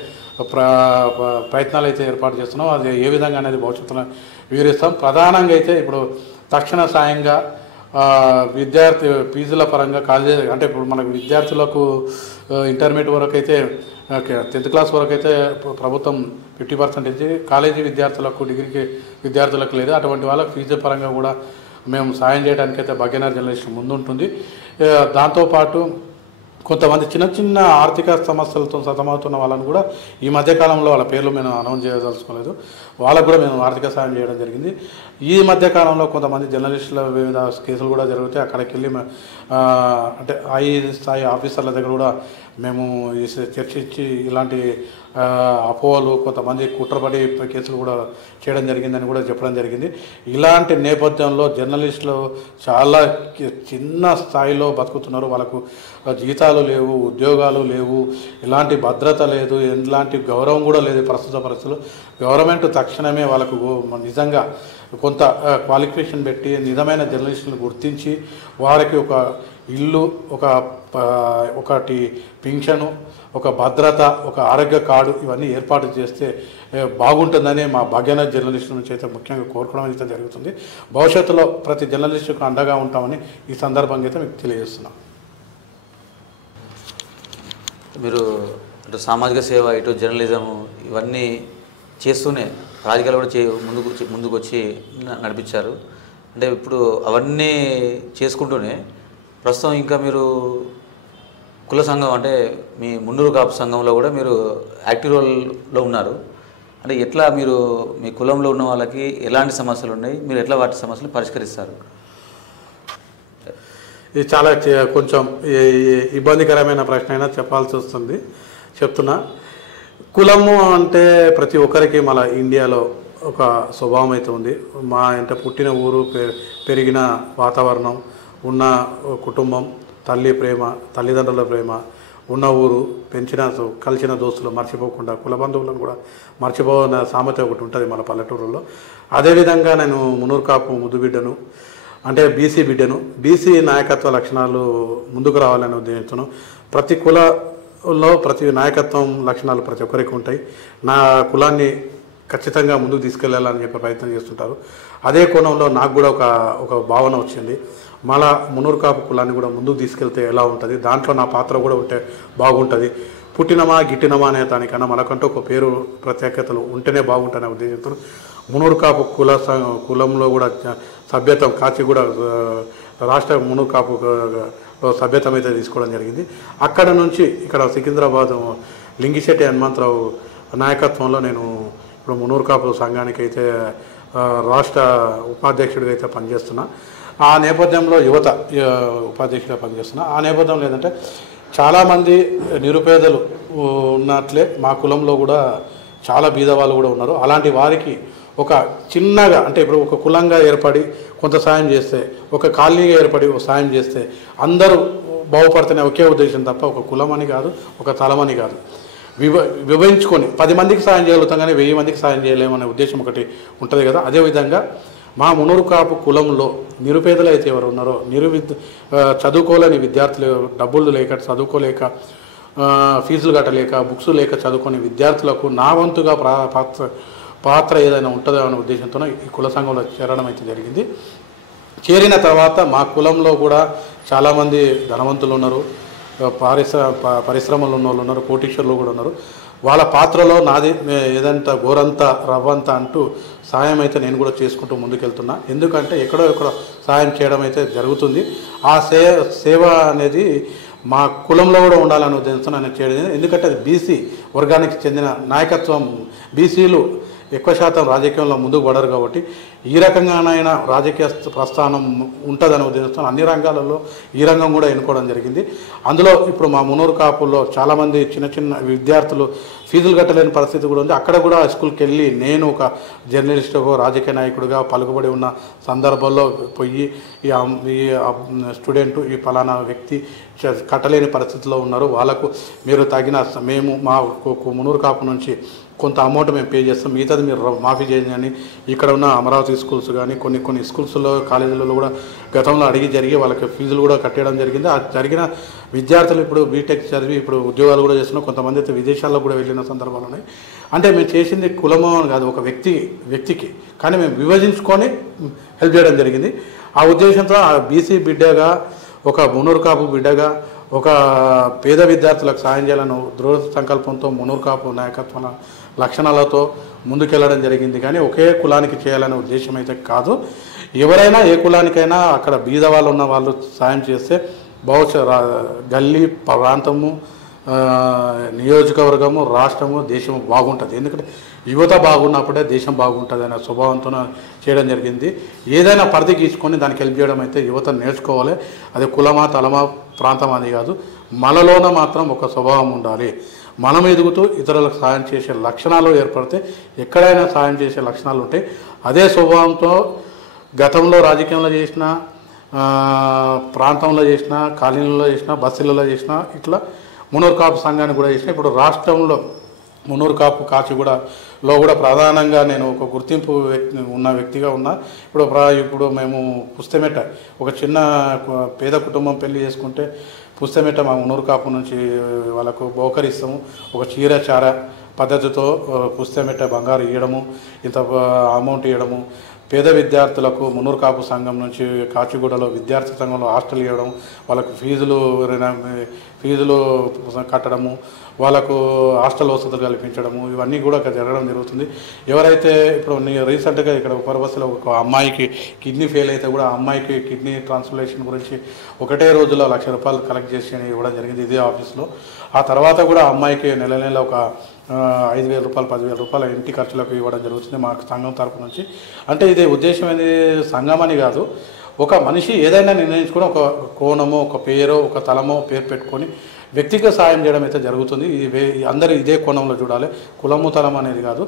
ప్రయత్నాలు అయితే ఏర్పాటు చేస్తున్నాం. అది ఏ విధంగా అనేది భవిష్యత్తులో వివరిస్తాం. ప్రధానంగా అయితే ఇప్పుడు తక్షణ సాయంగా విద్యార్థి ఫీజుల పరంగా కాలేజీ అంటే ఇప్పుడు మనకు విద్యార్థులకు ఇంటర్మీడియట్ వరకు అయితే 10th క్లాస్ వరకు అయితే ప్రభుత్వం 50% ఇచ్చి కాలేజీ విద్యార్థులకు డిగ్రీకి విద్యార్థులకు లేదు. అటువంటి వాళ్ళకు ఫీజు పరంగా కూడా మేము సాయం చేయడానికైతే భాగ్యనగర్ జర్నలిస్ట్ ముందుంటుంది. దాంతోపాటు కొంతమంది చిన్న చిన్న ఆర్థిక సమస్యలతో సతమవుతున్న వాళ్ళని కూడా ఈ మధ్యకాలంలో వాళ్ళ పేర్లు మేము అనౌన్స్ చేయదలుచుకోలేదు, వాళ్ళకు కూడా మేము ఆర్థిక సాయం చేయడం జరిగింది. ఈ మధ్యకాలంలో కొంతమంది జర్నలిస్టుల వివిధ కేసులు కూడా జరుగుతాయి. అక్కడికి వెళ్ళి అంటే హై స్థాయి ఆఫీసర్ల దగ్గర కూడా మేము చర్చించి ఇలాంటి అపోహలు కొంతమంది కుట్రపడి కేసులు కూడా చేయడం జరిగిందని కూడా చెప్పడం జరిగింది. ఇలాంటి నేపథ్యంలో జర్నలిస్టులు చాలా చిన్న స్థాయిలో బతుకుతున్నారు. వాళ్ళకు జీతాలు లేవు, ఉద్యోగాలు లేవు, ఎలాంటి భద్రత లేదు, ఎలాంటి గౌరవం కూడా లేదు. ప్రస్తుత పరిస్థితులు గవర్నమెంట్ తక్షణమే వాళ్ళకు నిజంగా కొంత క్వాలిఫికేషన్ పెట్టి నిజమైన జర్నలిస్టులను గుర్తించి వారికి ఒక ఇల్లు, ఒకటి పింఛను, ఒక భద్రత, ఒక ఆరోగ్య కార్డు ఇవన్నీ ఏర్పాటు చేస్తే బాగుంటుందని మా భాగ్యనగర్ జర్నలిస్టు నుంచి అయితే ముఖ్యంగా కోరుకోవడం అయితే జరుగుతుంది. భవిష్యత్తులో ప్రతి జర్నలిస్టుకు అండగా ఉంటామని ఈ సందర్భంగా అయితే మీకు తెలియజేస్తున్నాం. మీరు ఇటు సామాజిక సేవ, ఇటు జర్నలిజం ఇవన్నీ చేస్తూనే రాజకీయాలు కూడా ముందుకు వచ్చి నడిపించారు. అంటే ఇప్పుడు అవన్నీ చేసుకుంటూనే ప్రస్తుతం ఇంకా మీరు కుల సంఘం అంటే మీ మున్నూరు కాపు సంఘంలో కూడా మీరు యాక్టివ్ రోల్లో ఉన్నారు. అంటే ఎట్లా మీరు మీ కులంలో ఉన్న వాళ్ళకి ఎలాంటి సమస్యలు ఉన్నాయి, మీరు ఎట్లా వాటి సమస్యలు పరిష్కరిస్తారు? ఇది చాలా కొంచెం ఇబ్బందికరమైన ప్రశ్న అయినా చెప్పాల్సి వస్తుంది, చెప్తున్నా. కులము అంటే ప్రతి ఒక్కరికి మన ఇండియాలో ఒక స్వభావం అయితే ఉంది. మా అంటే పుట్టిన ఊరు, పెరిగిన వాతావరణం, ఉన్న కుటుంబం, తల్లి ప్రేమ, తల్లిదండ్రుల ప్రేమ, ఉన్న ఊరు, కలిసిన దోస్తులు మర్చిపోకుండా కుల బంధువులను కూడా మర్చిపోన సామెత ఒకటి ఉంటుంది మన పల్లెటూరులో. అదేవిధంగా నేను మున్నూరు కాపు ముద్దు బిడ్డను, అంటే బీసీ బిడ్డను. బీసీ నాయకత్వ లక్షణాలు ముందుకు రావాలని ఉద్దేశించను. ప్రతి కులంలో ప్రతి నాయకత్వం లక్షణాలు ప్రతి ఒక్కరికి ఉంటాయి. నా కులాన్ని ఖచ్చితంగా ముందుకు తీసుకెళ్లాలని చెప్పి ప్రయత్నం చేస్తుంటారు. అదే కోణంలో నాకు కూడా ఒక భావన వచ్చింది. మళ్ళా మున్నూరు కాపు కులాన్ని కూడా ముందుకు తీసుకెళ్తే ఎలా ఉంటుంది, దాంట్లో నా పాత్ర కూడా ఉంటే బాగుంటుంది. పుట్టినమా గిట్టినమా అనే దానికన్నా మనకంటూ ఒక పేరు ప్రత్యేకతలు ఉంటేనే బాగుంటుందనే ఉద్దేశంతో మున్నూరు కాపు కులంలో కూడా సభ్యత్వం కాచిగూడ రాష్ట్ర మున్నూరు కాపు సభ్యత్వం అయితే తీసుకోవడం జరిగింది. అక్కడ నుంచి ఇక్కడ సికింద్రాబాద్ లింగిశెట్టి హనుమంతరావు నాయకత్వంలో నేను ఇప్పుడు మునూరు కాపు సంఘానికి అయితే రాష్ట్ర ఉపాధ్యక్షుడిగా అయితే పనిచేస్తున్నా. ఆ నేపథ్యంలో యువత ఉపాధ్యక్షుడిగా పనిచేస్తున్నా. ఆ నేపథ్యంలో ఏంటంటే చాలామంది నిరుపేదలు ఉన్నట్లే మా కులంలో కూడా చాలా బీదవాళ్ళు కూడా ఉన్నారు. అలాంటి వారికి ఒక చిన్నగా అంటే ఇప్పుడు ఒక కులంగా ఏర్పడి కొంత సాయం చేస్తే, ఒక కాలనీగా ఏర్పడి ఒక సాయం చేస్తే అందరూ బాగుపడుతున్న ఒకే ఉద్దేశం తప్ప ఒక కులమని కాదు, ఒక తలమని కాదు. విభజించుకొని 10 మందికి సాయం చేయగలుగుతాం కానీ 1000 మందికి సాయం చేయలేమనే ఉద్దేశం ఒకటి ఉంటుంది కదా. అదేవిధంగా మా మునూరు కాపు కులంలో నిరుపేదలు అయితే ఎవరు ఉన్నారో, చదువుకోలేని విద్యార్థులు, డబ్బులు లేక చదువుకోలేక, ఫీజులు కట్టలేక, బుక్స్ లేక చదువుకునే విద్యార్థులకు నా వంతుగా పాత్ర ఏదైనా ఉంటుందో అనే ఉద్దేశంతో ఈ కుల సంఘంలో చేరడం అయితే జరిగింది. చేరిన తర్వాత మా కులంలో కూడా చాలామంది ధనవంతులు ఉన్నారు, పరిశ్రమలు ఉన్న వాళ్ళు ఉన్నారు, కోటీశ్వరులు కూడా ఉన్నారు. వాళ్ళ పాత్రలో నాది ఏదంతా గోరంత రవ్వంత అంటూ సాయం అయితే నేను కూడా చేసుకుంటూ ముందుకెళ్తున్నా. ఎందుకంటే ఎక్కడో సాయం చేయడం అయితే జరుగుతుంది. ఆ సేవ అనేది మా కులంలో కూడా ఉండాలనే ఉద్దేశంతో నేను చేయడం. ఎందుకంటే అది బీసీ వర్గానికి చెందిన నాయకత్వం. బీసీలు ఎక్కువ శాతం రాజకీయంలో ముందుకు పడరు కాబట్టి ఈ రకంగానైనా రాజకీయ ప్రస్థానం ఉంటుందనే ఉద్దేశంతో అన్ని రంగాలలో ఈ రంగం కూడా ఎన్నుకోవడం జరిగింది. అందులో ఇప్పుడు మా మునూరు కాపుల్లో చాలామంది చిన్న చిన్న విద్యార్థులు ఫీజులు కట్టలేని పరిస్థితి కూడా ఉంది. అక్కడ కూడా స్కూల్కి వెళ్ళి నేను ఒక జర్నలిస్ట్, ఒక రాజకీయ నాయకుడిగా పలుకుబడి ఉన్న సందర్భంలో పోయి ఈ స్టూడెంట్ ఈ ఫలానా వ్యక్తి కట్టలేని పరిస్థితిలో ఉన్నారు, వాళ్ళకు మీరు మేము మా మునూరు కాపు నుంచి కొంత అమౌంట్ మేము పే చేస్తాం, మిగతాది మీరు మాఫీ చేయండి అని ఇక్కడ ఉన్న అమరావతి స్కూల్స్ కానీ కొన్ని స్కూల్స్లో కాలేజీలలో కూడా గతంలో జరిగి వాళ్ళకి ఫీజులు కూడా కట్టడం జరిగింది. ఆ జరిగిన విద్యార్థులు ఇప్పుడు బీటెక్ చదివి ఇప్పుడు ఉద్యోగాలు కూడా చేస్తున్నారు. కొంతమంది అయితే విదేశాల్లో కూడా వెళ్ళిన సందర్భాలు ఉన్నాయి. అంటే మేము చేసింది కులమో కాదు, ఒక వ్యక్తికి కానీ మేము విభజించుకొని హెల్ప్ చేయడం జరిగింది. ఆ ఉద్దేశంతో ఆ బీసీ బిడ్డగా, ఒక మునూరు కాపు బిడ్డగా, ఒక పేద విద్యార్థులకు సాయం చేయాలని దృఢ సంకల్పంతో మునూరు కాపు నాయకత్వ లక్షణాలతో ముందుకెళ్ళడం జరిగింది. కానీ ఒకే కులానికి చేయాలనే ఉద్దేశం అయితే కాదు. ఎవరైనా ఏ కులానికైనా అక్కడ బీద వాళ్ళు ఉన్న వాళ్ళు సాయం చేస్తే గల్లీ, ప్రాంతము, నియోజకవర్గము, రాష్ట్రము, దేశము బాగుంటుంది. ఎందుకంటే యువత బాగున్నప్పుడే దేశం బాగుంటుంది అనే స్వభావంతో చేయడం జరిగింది. ఏదైనా పరిధి గీసుకొని దానికి హెల్ప్ చేయడం అయితే యువత నేర్చుకోవాలి. అది కులమా, తలమా, ప్రాంతం అని కాదు, మనలోన మాత్రం ఒక స్వభావం ఉండాలి. మనం ఎదుగుతూ ఇతరులకు సాయం చేసే లక్షణాలు ఏర్పడితే ఎక్కడైనా సాయం చేసే లక్షణాలు ఉంటాయి. అదే స్వభావంతో గతంలో రాజకీయంలో చేసిన, ప్రాంతంలో చేసిన, కాలనీలలో చేసిన, బస్సులలో చేసిన, ఇట్లా మునూరు కాపు సంఘాన్ని కూడా చేసిన. ఇప్పుడు రాష్ట్రంలో మునూరు కాపు కాచిగూడలో కూడా ప్రధానంగా నేను ఒక గుర్తింపు ఉన్న వ్యక్తిగా ఉన్నా. ఇప్పుడు మేము పుస్తమెట్ట, ఒక చిన్న పేద కుటుంబం పెళ్లి చేసుకుంటే పుస్తమెట్ట మా మునూరు కాపు నుంచి వాళ్ళకు బహుకరిస్తాము. ఒక చీర పద్ధతితో పుస్తమెట్ట బంగారు ఇవ్వడము, ఇంత అమౌంట్ ఇవ్వడము. పేద విద్యార్థులకు మునూరు కాపు సంఘం నుంచి కాచిగూడలో విద్యార్థి సంఘంలో హాస్టల్ ఇవ్వడం, వాళ్ళకు ఫీజులు కట్టడము, వాళ్ళకు హాస్టల్ వసతులు కల్పించడము, ఇవన్నీ కూడా జరగడం జరుగుతుంది. ఎవరైతే ఇప్పుడు రీసెంట్గా ఇక్కడ ఉపరబస్సులో ఒక అమ్మాయికి కిడ్నీ ఫెయిల్ అయితే కూడా ఆ అమ్మాయికి కిడ్నీ ట్రాన్స్ప్లాంటేషన్ గురించి ఒకటే రోజులో ₹1,00,000 కలెక్ట్ చేసి ఇవ్వడం జరిగింది ఇదే ఆఫీస్లో. ఆ తర్వాత కూడా ఆ అమ్మాయికి నెల ఒక ₹5,000, ₹10,000 ఇంటి ఖర్చులకు ఇవ్వడం జరుగుతుంది మా సంఘం తరపు నుంచి. అంటే ఇది ఉద్దేశం అనేది సంఘం అని కాదు, ఒక మనిషి ఏదైనా నిర్ణయించుకొని ఒక కోణమో, ఒక పేరో, ఒక తలమో పేరు పెట్టుకొని వ్యక్తిగత సాయం చేయడం అయితే జరుగుతుంది. ఇది అందరూ ఇదే కోణంలో చూడాలి. కులము తలం అనేది కాదు.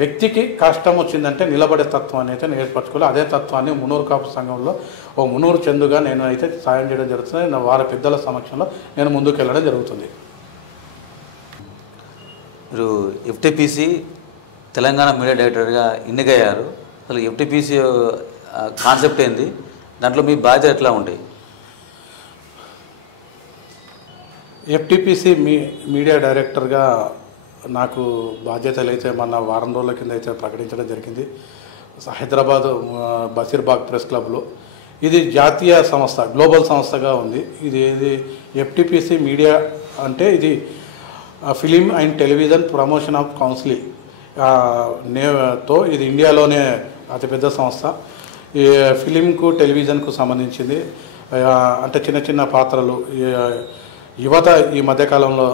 వ్యక్తికి కష్టం వచ్చిందంటే నిలబడే తత్వం అనేది నేర్పరచుకోవాలి. అదే తత్వాన్ని మునూరు కాపు సంఘంలో ఓ మునూరు చందుగా నేను అయితే సాయం చేయడం జరుగుతుంది. వారి పెద్దల సమక్షంలో నేను ముందుకు వెళ్ళడం జరుగుతుంది. మీరు ఎఫ్టీపీసీ తెలంగాణ మీడియా డైరెక్టర్గా ఎన్నికయ్యారు. అసలు ఎఫ్టీపీసీ కాన్సెప్ట్ ఏంది, దాంట్లో మీ బాధ్యత ఎట్లా ఉంటాయి? ఎఫ్టీపీసీ మీడియా డైరెక్టర్గా నాకు బాధ్యతలు అయితే మొన్న వారం రోజుల కింద అయితే ప్రకటించడం జరిగింది హైదరాబాద్ బషీర్బాగ్ ప్రెస్ క్లబ్లో. ఇది జాతీయ సంస్థ, గ్లోబల్ సంస్థగా ఉంది. ఇది ఎఫ్టీపీసీ మీడియా అంటే ఇది film and television promotion of council తో ఇది ఇండియాలోనే అతిపెద్ద సంస్థ. ఈ ఫిలింకు, టెలివిజన్కు సంబంధించింది. అంటే చిన్న చిన్న పాత్రలు, యువత ఈ మధ్యకాలంలో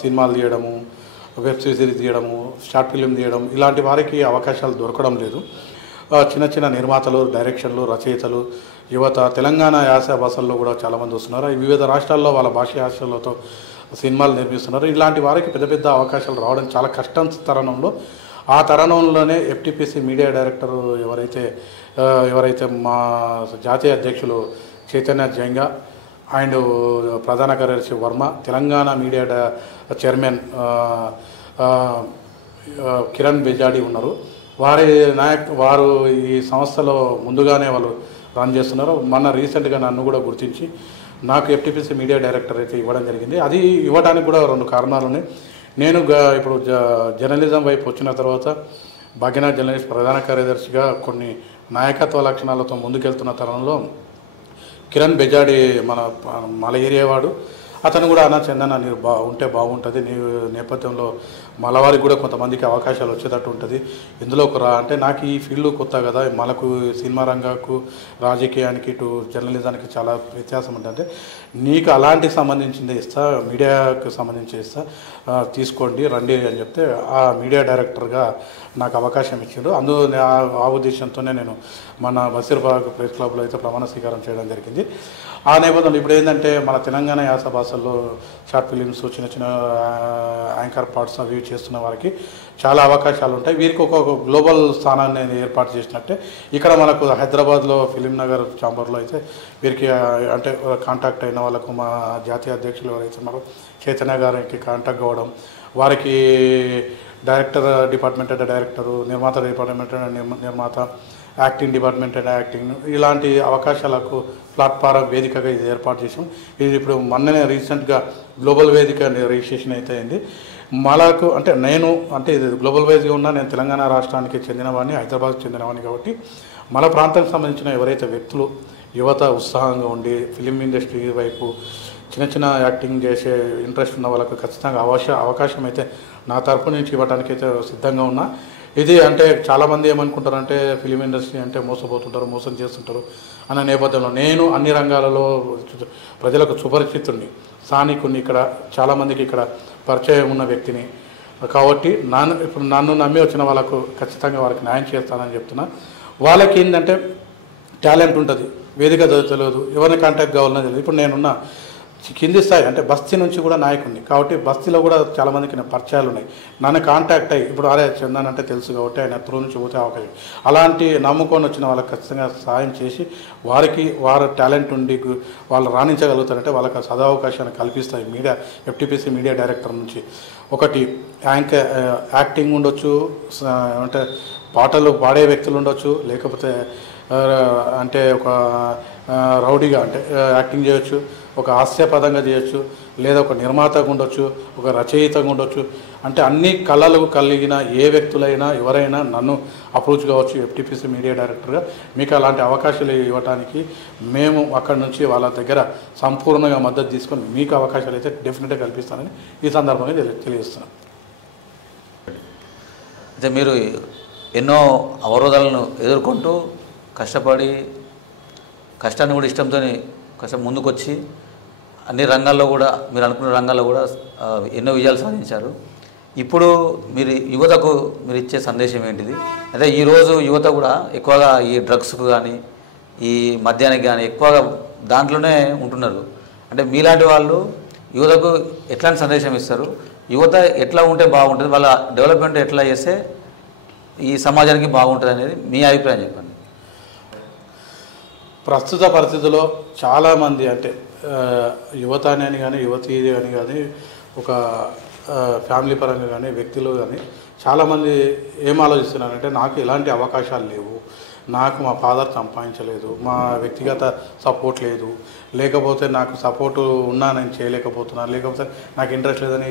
సినిమాలు తీయడము, వెబ్ సిరీస్ తీయడము, షార్ట్ ఫిల్మ్ తీయడం ఇలాంటి వారికి అవకాశాలు దొరకడం లేదు. చిన్న చిన్న నిర్మాతలు, డైరెక్షన్లు, రచయితలు, యువత తెలంగాణ యాస భాషల్లో కూడా చాలామంది వస్తున్నారు. వివిధ రాష్ట్రాల్లో వాళ్ళ భాష యాసలతో సినిమాలు నిర్మిస్తున్నారు. ఇలాంటి వారికి పెద్ద పెద్ద అవకాశాలు రావడం చాలా కష్టం తరుణంలో, ఆ తరుణంలోనే ఎఫ్టీపీసీ మీడియా డైరెక్టర్ ఎవరైతే మా జాతీయ అధ్యక్షులు చైతన్య జంగా అండ్ ప్రధాన కార్యదర్శి వర్మ, తెలంగాణ మీడియా చైర్మన్ కిరణ్ బెజాడి ఉన్నారు. వారు ఈ సంస్థలో ముందుగానే వాళ్ళు రన్ చేస్తున్నారు. మొన్న రీసెంట్గా నన్ను కూడా గుర్తించి నాకు ఎఫ్టీపీసీ మీడియా డైరెక్టర్ అయితే ఇవ్వడం జరిగింది. అది ఇవ్వడానికి కూడా 2 కారణాలు ఉన్నాయి. నేను ఇప్పుడు జర్నలిజం వైపు వచ్చిన తర్వాత భాగ్యనాథ్ జర్నలిస్ట్ ప్రధాన కార్యదర్శిగా కొన్ని నాయకత్వ లక్షణాలతో ముందుకెళ్తున్న తరుణంలో కిరణ్ బెజాడి మన ఏరియా వాడు, అతను కూడా అన్న చందన నీవు ఉంటే బాగుంటుంది, నీ నేపథ్యంలో మలవారికి కూడా కొంతమందికి అవకాశాలు వచ్చేటట్టు ఉంటుంది, ఇందులోకి రా అంటే, నాకు ఈ ఫీల్డ్ కొత్త కదా, మనకు సినిమా రంగాకు రాజకీయానికి ఇటు జర్నలిజానికి చాలా వ్యత్యాసం ఉంటుంది, నీకు అలాంటికి సంబంధించింది ఇస్తా, మీడియాకు సంబంధించి ఇస్తా, తీసుకోండి రండి అని చెప్తే ఆ మీడియా డైరెక్టర్గా నాకు అవకాశం ఇచ్చాడు. ఆ ఉద్దేశంతోనే నేను మన బషీర్బాగ్ ప్రెస్ క్లబ్లో అయితే ప్రమాణ స్వీకారం చేయడం జరిగింది. ఆ నేపథ్యంలో ఇప్పుడు ఏంటంటే మన తెలంగాణ యాస భాషల్లో షార్ట్ ఫిలిమ్స్, చిన్న చిన్న యాంకర్ పార్ట్స్ అవి చేస్తున్న వారికి చాలా అవకాశాలు ఉంటాయి. వీరికి ఒక గ్లోబల్ స్థానాన్ని ఏర్పాటు చేసినట్టే ఇక్కడ మనకు హైదరాబాద్లో ఫిలిం నగర్ ఛాంబర్లో అయితే వీరికి అంటే కాంటాక్ట్ అయిన వాళ్ళకు మా జాతీయ అధ్యక్షులు ఎవరైతే ఉన్నారో చైతన్య గారికి కాంటాక్ట్ అవ్వడం, వారికి డైరెక్టర్ డిపార్ట్మెంట్ అంటే డైరెక్టరు, నిర్మాత డిపార్ట్మెంట్ నిర్మాత, యాక్టింగ్ డిపార్ట్మెంట్ అండ్ యాక్టింగ్, ఇలాంటి అవకాశాలకు ప్లాట్ఫారం వేదికగా ఇది ఏర్పాటు చేసాం. ఇది ఇప్పుడు మొన్ననే రీసెంట్గా గ్లోబల్ వేదిక రిజిస్ట్రేషన్ అయితే అయింది. మాకు అంటే నేను అంటే ఇది గ్లోబల్ వైజ్గా ఉన్నా, నేను తెలంగాణ రాష్ట్రానికి చెందినవాడిని, హైదరాబాద్కి చెందినవాడిని కాబట్టి మన ప్రాంతానికి సంబంధించిన ఎవరైతే వ్యక్తులు యువత ఉత్సాహంగా ఉండి ఫిలిం ఇండస్ట్రీ వైపు చిన్న చిన్న యాక్టింగ్ చేసే ఇంట్రెస్ట్ ఉన్న వాళ్ళకు ఖచ్చితంగా అవకాశం అయితే నా తరపు నుంచి ఇవ్వడానికి అయితే సిద్ధంగా ఉన్నా. ఇది అంటే చాలామంది ఏమనుకుంటారంటే ఫిలిం ఇండస్ట్రీ అంటే మోసపోతుంటారు, మోసం చేస్తుంటారు అన్న నేపథ్యంలో నేను అన్ని రంగాలలో ప్రజలకు సుపరిచితుడిని, స్థానికుడిని, ఇక్కడ చాలామందికి ఇక్కడ పరిచయం ఉన్న వ్యక్తిని కాబట్టి ఇప్పుడు నన్ను నమ్మి వచ్చిన వాళ్ళకు ఖచ్చితంగా వాళ్ళకి న్యాయం చేస్తానని చెప్తున్నా. వాళ్ళకి ఏంటంటే టాలెంట్ ఉంటుంది, వేదిక తెలియదు, ఎవరిని కాంటాక్ట్ కావాలన్నా తెలియదు. ఇప్పుడు నేనున్న కింది స్థాయి అంటే బస్తీ నుంచి కూడా నాయకుడిని కాబట్టి బస్తీలో కూడా చాలామందికి నా పరిచయాలు ఉన్నాయి. నన్ను కాంటాక్ట్ అయ్యి ఇప్పుడు అరే చందన్ అంటే తెలుసు కాబట్టి ఆయన త్రూ నుంచి పోతే అవకాశం, అలాంటి నమ్ముకొని వచ్చిన వాళ్ళకి ఖచ్చితంగా సహాయం చేసి వారి టాలెంట్ ఉండి వాళ్ళు రాణించగలుగుతారంటే వాళ్ళకి సదావకాశాన్ని కల్పిస్తాయి మీడియా ఎఫ్టీపీసీ మీడియా డైరెక్టర్ నుంచి. ఒకటి యాక్టింగ్ ఉండొచ్చు, అంటే పాటలు పాడే వ్యక్తులు ఉండొచ్చు, లేకపోతే అంటే ఒక రౌడీగా అంటే యాక్టింగ్ చేయొచ్చు, ఒక హాస్యపదంగా చేయొచ్చు, లేదా ఒక నిర్మాతగా ఉండొచ్చు, ఒక రచయితగా ఉండొచ్చు. అంటే అన్ని కళలు కలిగిన ఏ వ్యక్తులైనా ఎవరైనా నన్ను అప్రోచ్ కావచ్చు ఎఫ్టీపీసీ మీడియా డైరెక్టర్గా. మీకు అలాంటి అవకాశాలు ఇవ్వడానికి మేము అక్కడి నుంచి వాళ్ళ దగ్గర సంపూర్ణంగా మద్దతు తీసుకొని మీకు అవకాశాలు అయితే డెఫినెట్గా కల్పిస్తానని ఈ సందర్భంగా తెలియజేస్తున్నాను. అయితే మీరు ఎన్నో అవరోధాలను ఎదుర్కొంటూ కష్టపడి కష్టాన్ని కూడా ఇష్టంతో ముందుకొచ్చి అన్ని రంగాల్లో కూడా మీరు అనుకున్న రంగాల్లో కూడా ఎన్నో విజయాలు సాధించారు. ఇప్పుడు మీరు యువతకు మీరు ఇచ్చే సందేశం ఏంటిది? అయితే ఈరోజు యువత కూడా ఎక్కువగా ఈ డ్రగ్స్కు కానీ ఈ మద్యానికి కానీ ఎక్కువగా దాంట్లోనే ఉంటున్నారు. అంటే మీలాంటి వాళ్ళు యువతకు ఎట్లాంటి సందేశం ఇస్తారు? యువత ఎట్లా ఉంటే బాగుంటుంది, వాళ్ళ డెవలప్మెంట్ ఎట్లా చేస్తే ఈ సమాజానికి బాగుంటుంది అనేది మీ అభిప్రాయం చెప్పండి. ప్రస్తుత పరిస్థితుల్లో చాలామంది అంటే యువత అని కానీ యువతి అని కానీ ఒక ఫ్యామిలీ పరంగా కానీ వ్యక్తులు కానీ చాలామంది ఏం ఆలోచిస్తున్నారంటే నాకు ఎలాంటి అవకాశాలు లేవు, నాకు మా ఫాదర్ సంపాదించలేదు, మా వ్యక్తిగత సపోర్ట్ లేదు, లేకపోతే నాకు సపోర్టు ఉన్నా నేను చేయలేకపోతున్నాను, లేకపోతే నాకు ఇంట్రెస్ట్ లేదని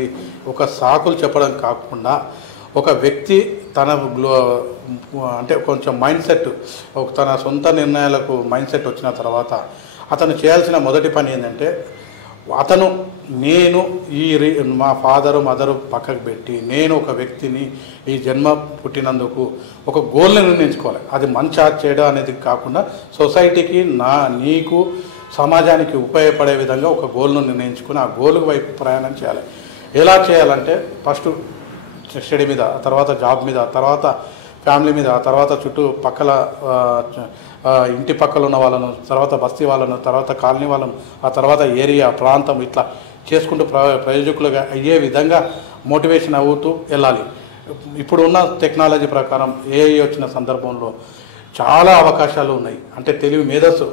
ఒక సాకులు చెప్పడం కాకుండా ఒక వ్యక్తి తన అంటే కొంచెం మైండ్ సెట్ తన సొంత నిర్ణయాలకు మైండ్ సెట్ వచ్చిన తర్వాత అతను చేయాల్సిన మొదటి పని ఏంటంటే నేను మా ఫాదరు మదరు పక్కకు పెట్టి నేను ఒక వ్యక్తిని ఈ జన్మ పుట్టినందుకు ఒక గోల్ని నిర్ణయించుకోవాలి. అది మంచి చేయడం అనేది కాకుండా సొసైటీకి నీకు సమాజానికి ఉపయోగపడే విధంగా ఒక గోల్ను నిర్ణయించుకుని ఆ గోల్ వైపు ప్రయాణం చేయాలి. ఎలా చేయాలంటే ఫస్ట్ స్టడీ మీద, తర్వాత జాబ్ మీద, తర్వాత ఫ్యామిలీ మీద, తర్వాత చుట్టూ పక్కల ఇంటి పక్కల ఉన్న వాళ్ళను, తర్వాత బస్తీ వాళ్ళను, తర్వాత కాలనీ వాళ్ళను, ఆ తర్వాత ఏరియా ప్రాంతం, ఇట్లా చేసుకుంటూ ప్రయోజకులుగా అయ్యే విధంగా మోటివేషన్ అవుతూ వెళ్ళాలి. ఇప్పుడున్న టెక్నాలజీ ప్రకారం ఏఐ వచ్చిన సందర్భంలో చాలా అవకాశాలు ఉన్నాయి. అంటే తెలివి మేధస్సు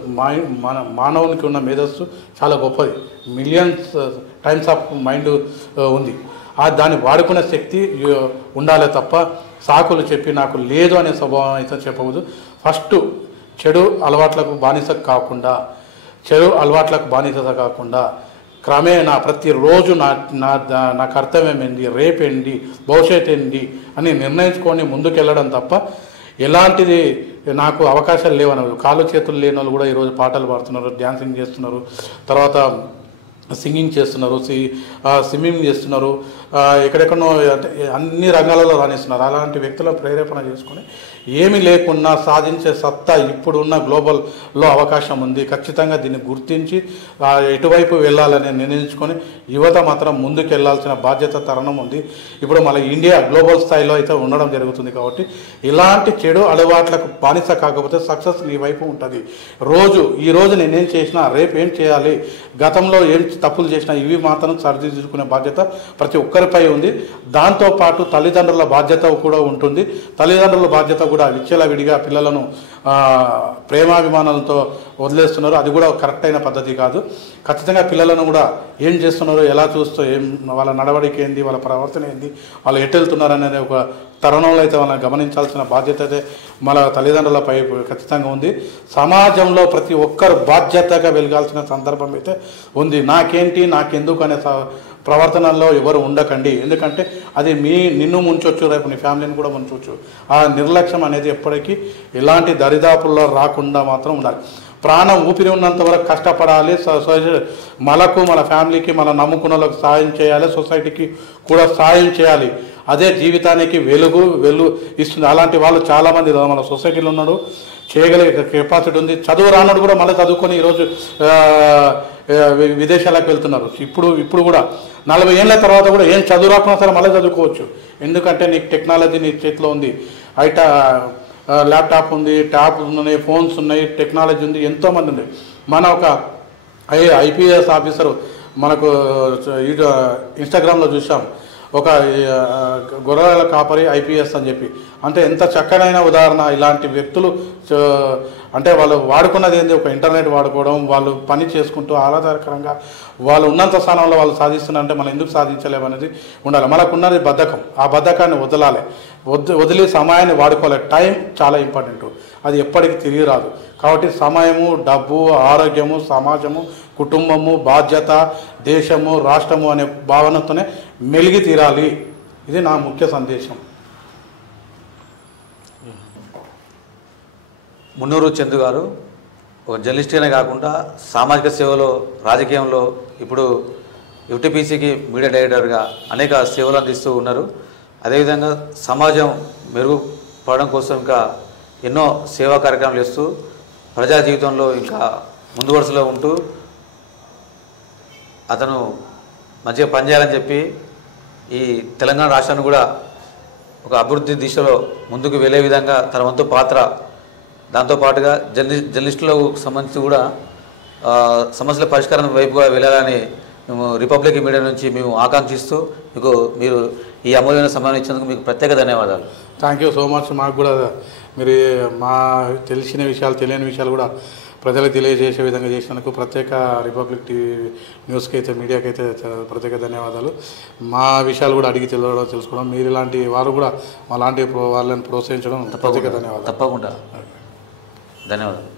మానవునికి ఉన్న మేధస్సు చాలా గొప్పది. మిలియన్స్ టైమ్స్ ఆఫ్ మైండ్ ఉంది. దాన్ని వాడుకునే శక్తి ఉండాలి తప్ప సాకులు చెప్పి నాకు లేదు అనే స్వభావం అయితే చెప్పవద్దు. ఫస్ట్ చెడు అలవాట్లకు బానిస కాకుండా క్రమేణా ప్రతిరోజు నా కర్తవ్యం ఏంటి, రేపేంటి, భవిష్యత్ ఏంటి అని నిర్ణయించుకొని ముందుకెళ్ళడం తప్ప ఎలాంటిది నాకు అవకాశాలు లేవని, కాళ్ళు చేతులు లేని వాళ్ళు కూడా ఈరోజు పాటలు పాడుతున్నారు, డ్యాన్సింగ్ చేస్తున్నారు, తర్వాత సింగింగ్ చేస్తున్నారు, స్విమ్మింగ్ చేస్తున్నారు, ఎక్కడెక్కడో అన్ని రంగాలలో రాణిస్తున్నారు. అలాంటి వ్యక్తులను ప్రేరేపణ చేసుకొని ఏమీ లేకున్నా సాధించే సత్తా ఇప్పుడున్న గ్లోబల్లో అవకాశం ఉంది. ఖచ్చితంగా దీన్ని గుర్తించి ఎటువైపు వెళ్ళాలని నిర్ణయించుకొని యువత మాత్రం ముందుకు వెళ్ళాల్సిన బాధ్యత తరుణం ఉంది. ఇప్పుడు మన ఇండియా గ్లోబల్ స్థాయిలో అయితే ఉండడం జరుగుతుంది. కాబట్టి ఇలాంటి చెడు అలవాట్లకు బానిస కాకపోతే సక్సెస్ నీ వైపు ఉంటుంది. ఈరోజు నేనేం చేసినా రేపు ఏం చేయాలి, గతంలో ఏం తప్పులు చేసినా ఇవి మాత్రం సరిదిద్దుకునే బాధ్యత ప్రతి ఒక్కరిపై ఉంది. దాంతోపాటు తల్లిదండ్రుల బాధ్యత కూడా ఉంటుంది. తల్లిదండ్రుల బాధ్యత కూడా విచ్చలవిడిగా పిల్లలను ప్రేమాభిమానాలతో వదిలేస్తున్నారు. అది కూడా కరెక్ట్ అయిన పద్ధతి కాదు. ఖచ్చితంగా పిల్లలను కూడా ఏం చేస్తున్నారో, ఎలా చూస్తూ, వాళ్ళ నడవడిక ఏంది, వాళ్ళ ప్రవర్తన ఏంది, వాళ్ళు ఎటు వెళ్తున్నారు అనేది ఒక తరుణంలో అయితే వాళ్ళని గమనించాల్సిన బాధ్యత అయితే మన తల్లిదండ్రులపై ఖచ్చితంగా ఉంది. సమాజంలో ప్రతి ఒక్కరు బాధ్యతగా వెలగాల్సిన సందర్భం అయితే ఉంది. నాకేంటి, నాకెందుకు అనే ప్రవర్తనల్లో ఎవరు ఉండకండి. ఎందుకంటే అది నిన్ను ముంచొచ్చు, రేపు నీ ఫ్యామిలీని కూడా ముంచవచ్చు. ఆ నిర్లక్ష్యం అనేది ఎప్పటికీ ఎలాంటి దరిదాపుల్లో రాకుండా మాత్రం ఉండాలి. ప్రాణం ఊపిరి ఉన్నంత వరకు కష్టపడాలి. మన ఫ్యామిలీకి, మన నమ్ముకున్నలకు సాయం చేయాలి, సొసైటీకి కూడా సాయం చేయాలి. అదే జీవితానికి వెలుగు ఇస్తుంది. అలాంటి వాళ్ళు చాలామంది మన సొసైటీలో ఉన్నాడు, చేయగలిగే కెపాసిటీ ఉంది. చదువు రానుడు కూడా మళ్ళీ చదువుకొని ఈరోజు విదేశాలకు వెళ్తున్నారు. ఇప్పుడు కూడా 40 ఏళ్ళ తర్వాత కూడా ఏం చదువు రాకున్నా సరే మళ్ళీ చదువుకోవచ్చు. ఎందుకంటే నీకు టెక్నాలజీ నీ చేతిలో ఉంది. ల్యాప్టాప్ ఉంది, ట్యాబ్స్ ఉన్నాయి, ఫోన్స్ ఉన్నాయి, టెక్నాలజీ ఉంది, ఎంతోమంది ఉంది. మన ఒక ఐపీఎస్ ఆఫీసరు మనకు ఇన్స్టాగ్రామ్లో చూసాం, ఒక గొర్రెల కాపరి ఐపీఎస్ అని చెప్పి. అంటే ఎంత చక్కనైన ఉదాహరణ. ఇలాంటి వ్యక్తులు అంటే వాళ్ళు వాడుకున్నది ఏంది, ఒక ఇంటర్నెట్ వాడుకోవడం, వాళ్ళు పని చేసుకుంటూ ఆహ్లాదకరంగా వాళ్ళు ఉన్నంత స్థానంలో వాళ్ళు సాధిస్తున్నారంటే మనం ఎందుకు సాధించలేమనేది ఉండాలి. మనకున్నది బద్ధకం. ఆ బద్ధకాన్ని వదిలి సమయాన్ని వాడుకోవాలి. టైం చాలా ఇంపార్టెంట్. అది ఎప్పటికీ తిరిగి రాదు. కాబట్టి సమయము, డబ్బు, ఆరోగ్యము, సమాజము, కుటుంబము, బాధ్యత, దేశము, రాష్ట్రము అనే భావనతోనే మెలిగి తీరాలి. ఇది నా ముఖ్య సందేశం. మున్నూరు చందు గారు ఒక జర్నలిస్ట్గానే కాకుండా సామాజిక సేవలో, రాజకీయంలో, ఇప్పుడు యూటీపీసీకి మీడియా డైరెక్టర్గా అనేక సేవలు అందిస్తూ ఉన్నారు. అదేవిధంగా సమాజం మెరుగుపడడం కోసం ఇంకా ఎన్నో సేవా కార్యక్రమాలు చేస్తూ ప్రజా జీవితంలో ఇంకా ముందు వరుసలో ఉంటూ అతను మంచిగా పనిచేయాలని చెప్పి ఈ తెలంగాణ రాష్ట్రాన్ని కూడా ఒక అభివృద్ధి దిశలో ముందుకు వెళ్ళే విధంగా తన వంతు పాత్ర, దాంతోపాటుగా జర్నలిస్టులకు సంబంధించి కూడా సమస్యల పరిష్కారం వైపుగా వెళ్ళాలని మేము రిపబ్లిక్ మీడియా నుంచి మేము ఆకాంక్షిస్తూ మీరు ఈ అమూల్యమైన సమయం ఇచ్చినందుకు మీకు ప్రత్యేక ధన్యవాదాలు. Thank you so much. మాకు కూడా మీరు మా తెలిసిన విషయాలు, తెలియని విషయాలు కూడా ప్రజలకు తెలియజేసే విధంగా చేసినందుకు ప్రత్యేక రిపబ్లిక్ టీవీ న్యూస్కి అయితే, మీడియాకి అయితే ప్రత్యేక ధన్యవాదాలు. మా విషయాలు కూడా అడిగి తెలుసుకోవడం, మీరు ఇలాంటి వారు కూడా మా లాంటి వాళ్ళని ప్రోత్సహించడం ప్రత్యేక ధన్యవాదాలు. తప్పకుండా ధన్యవాదాలు.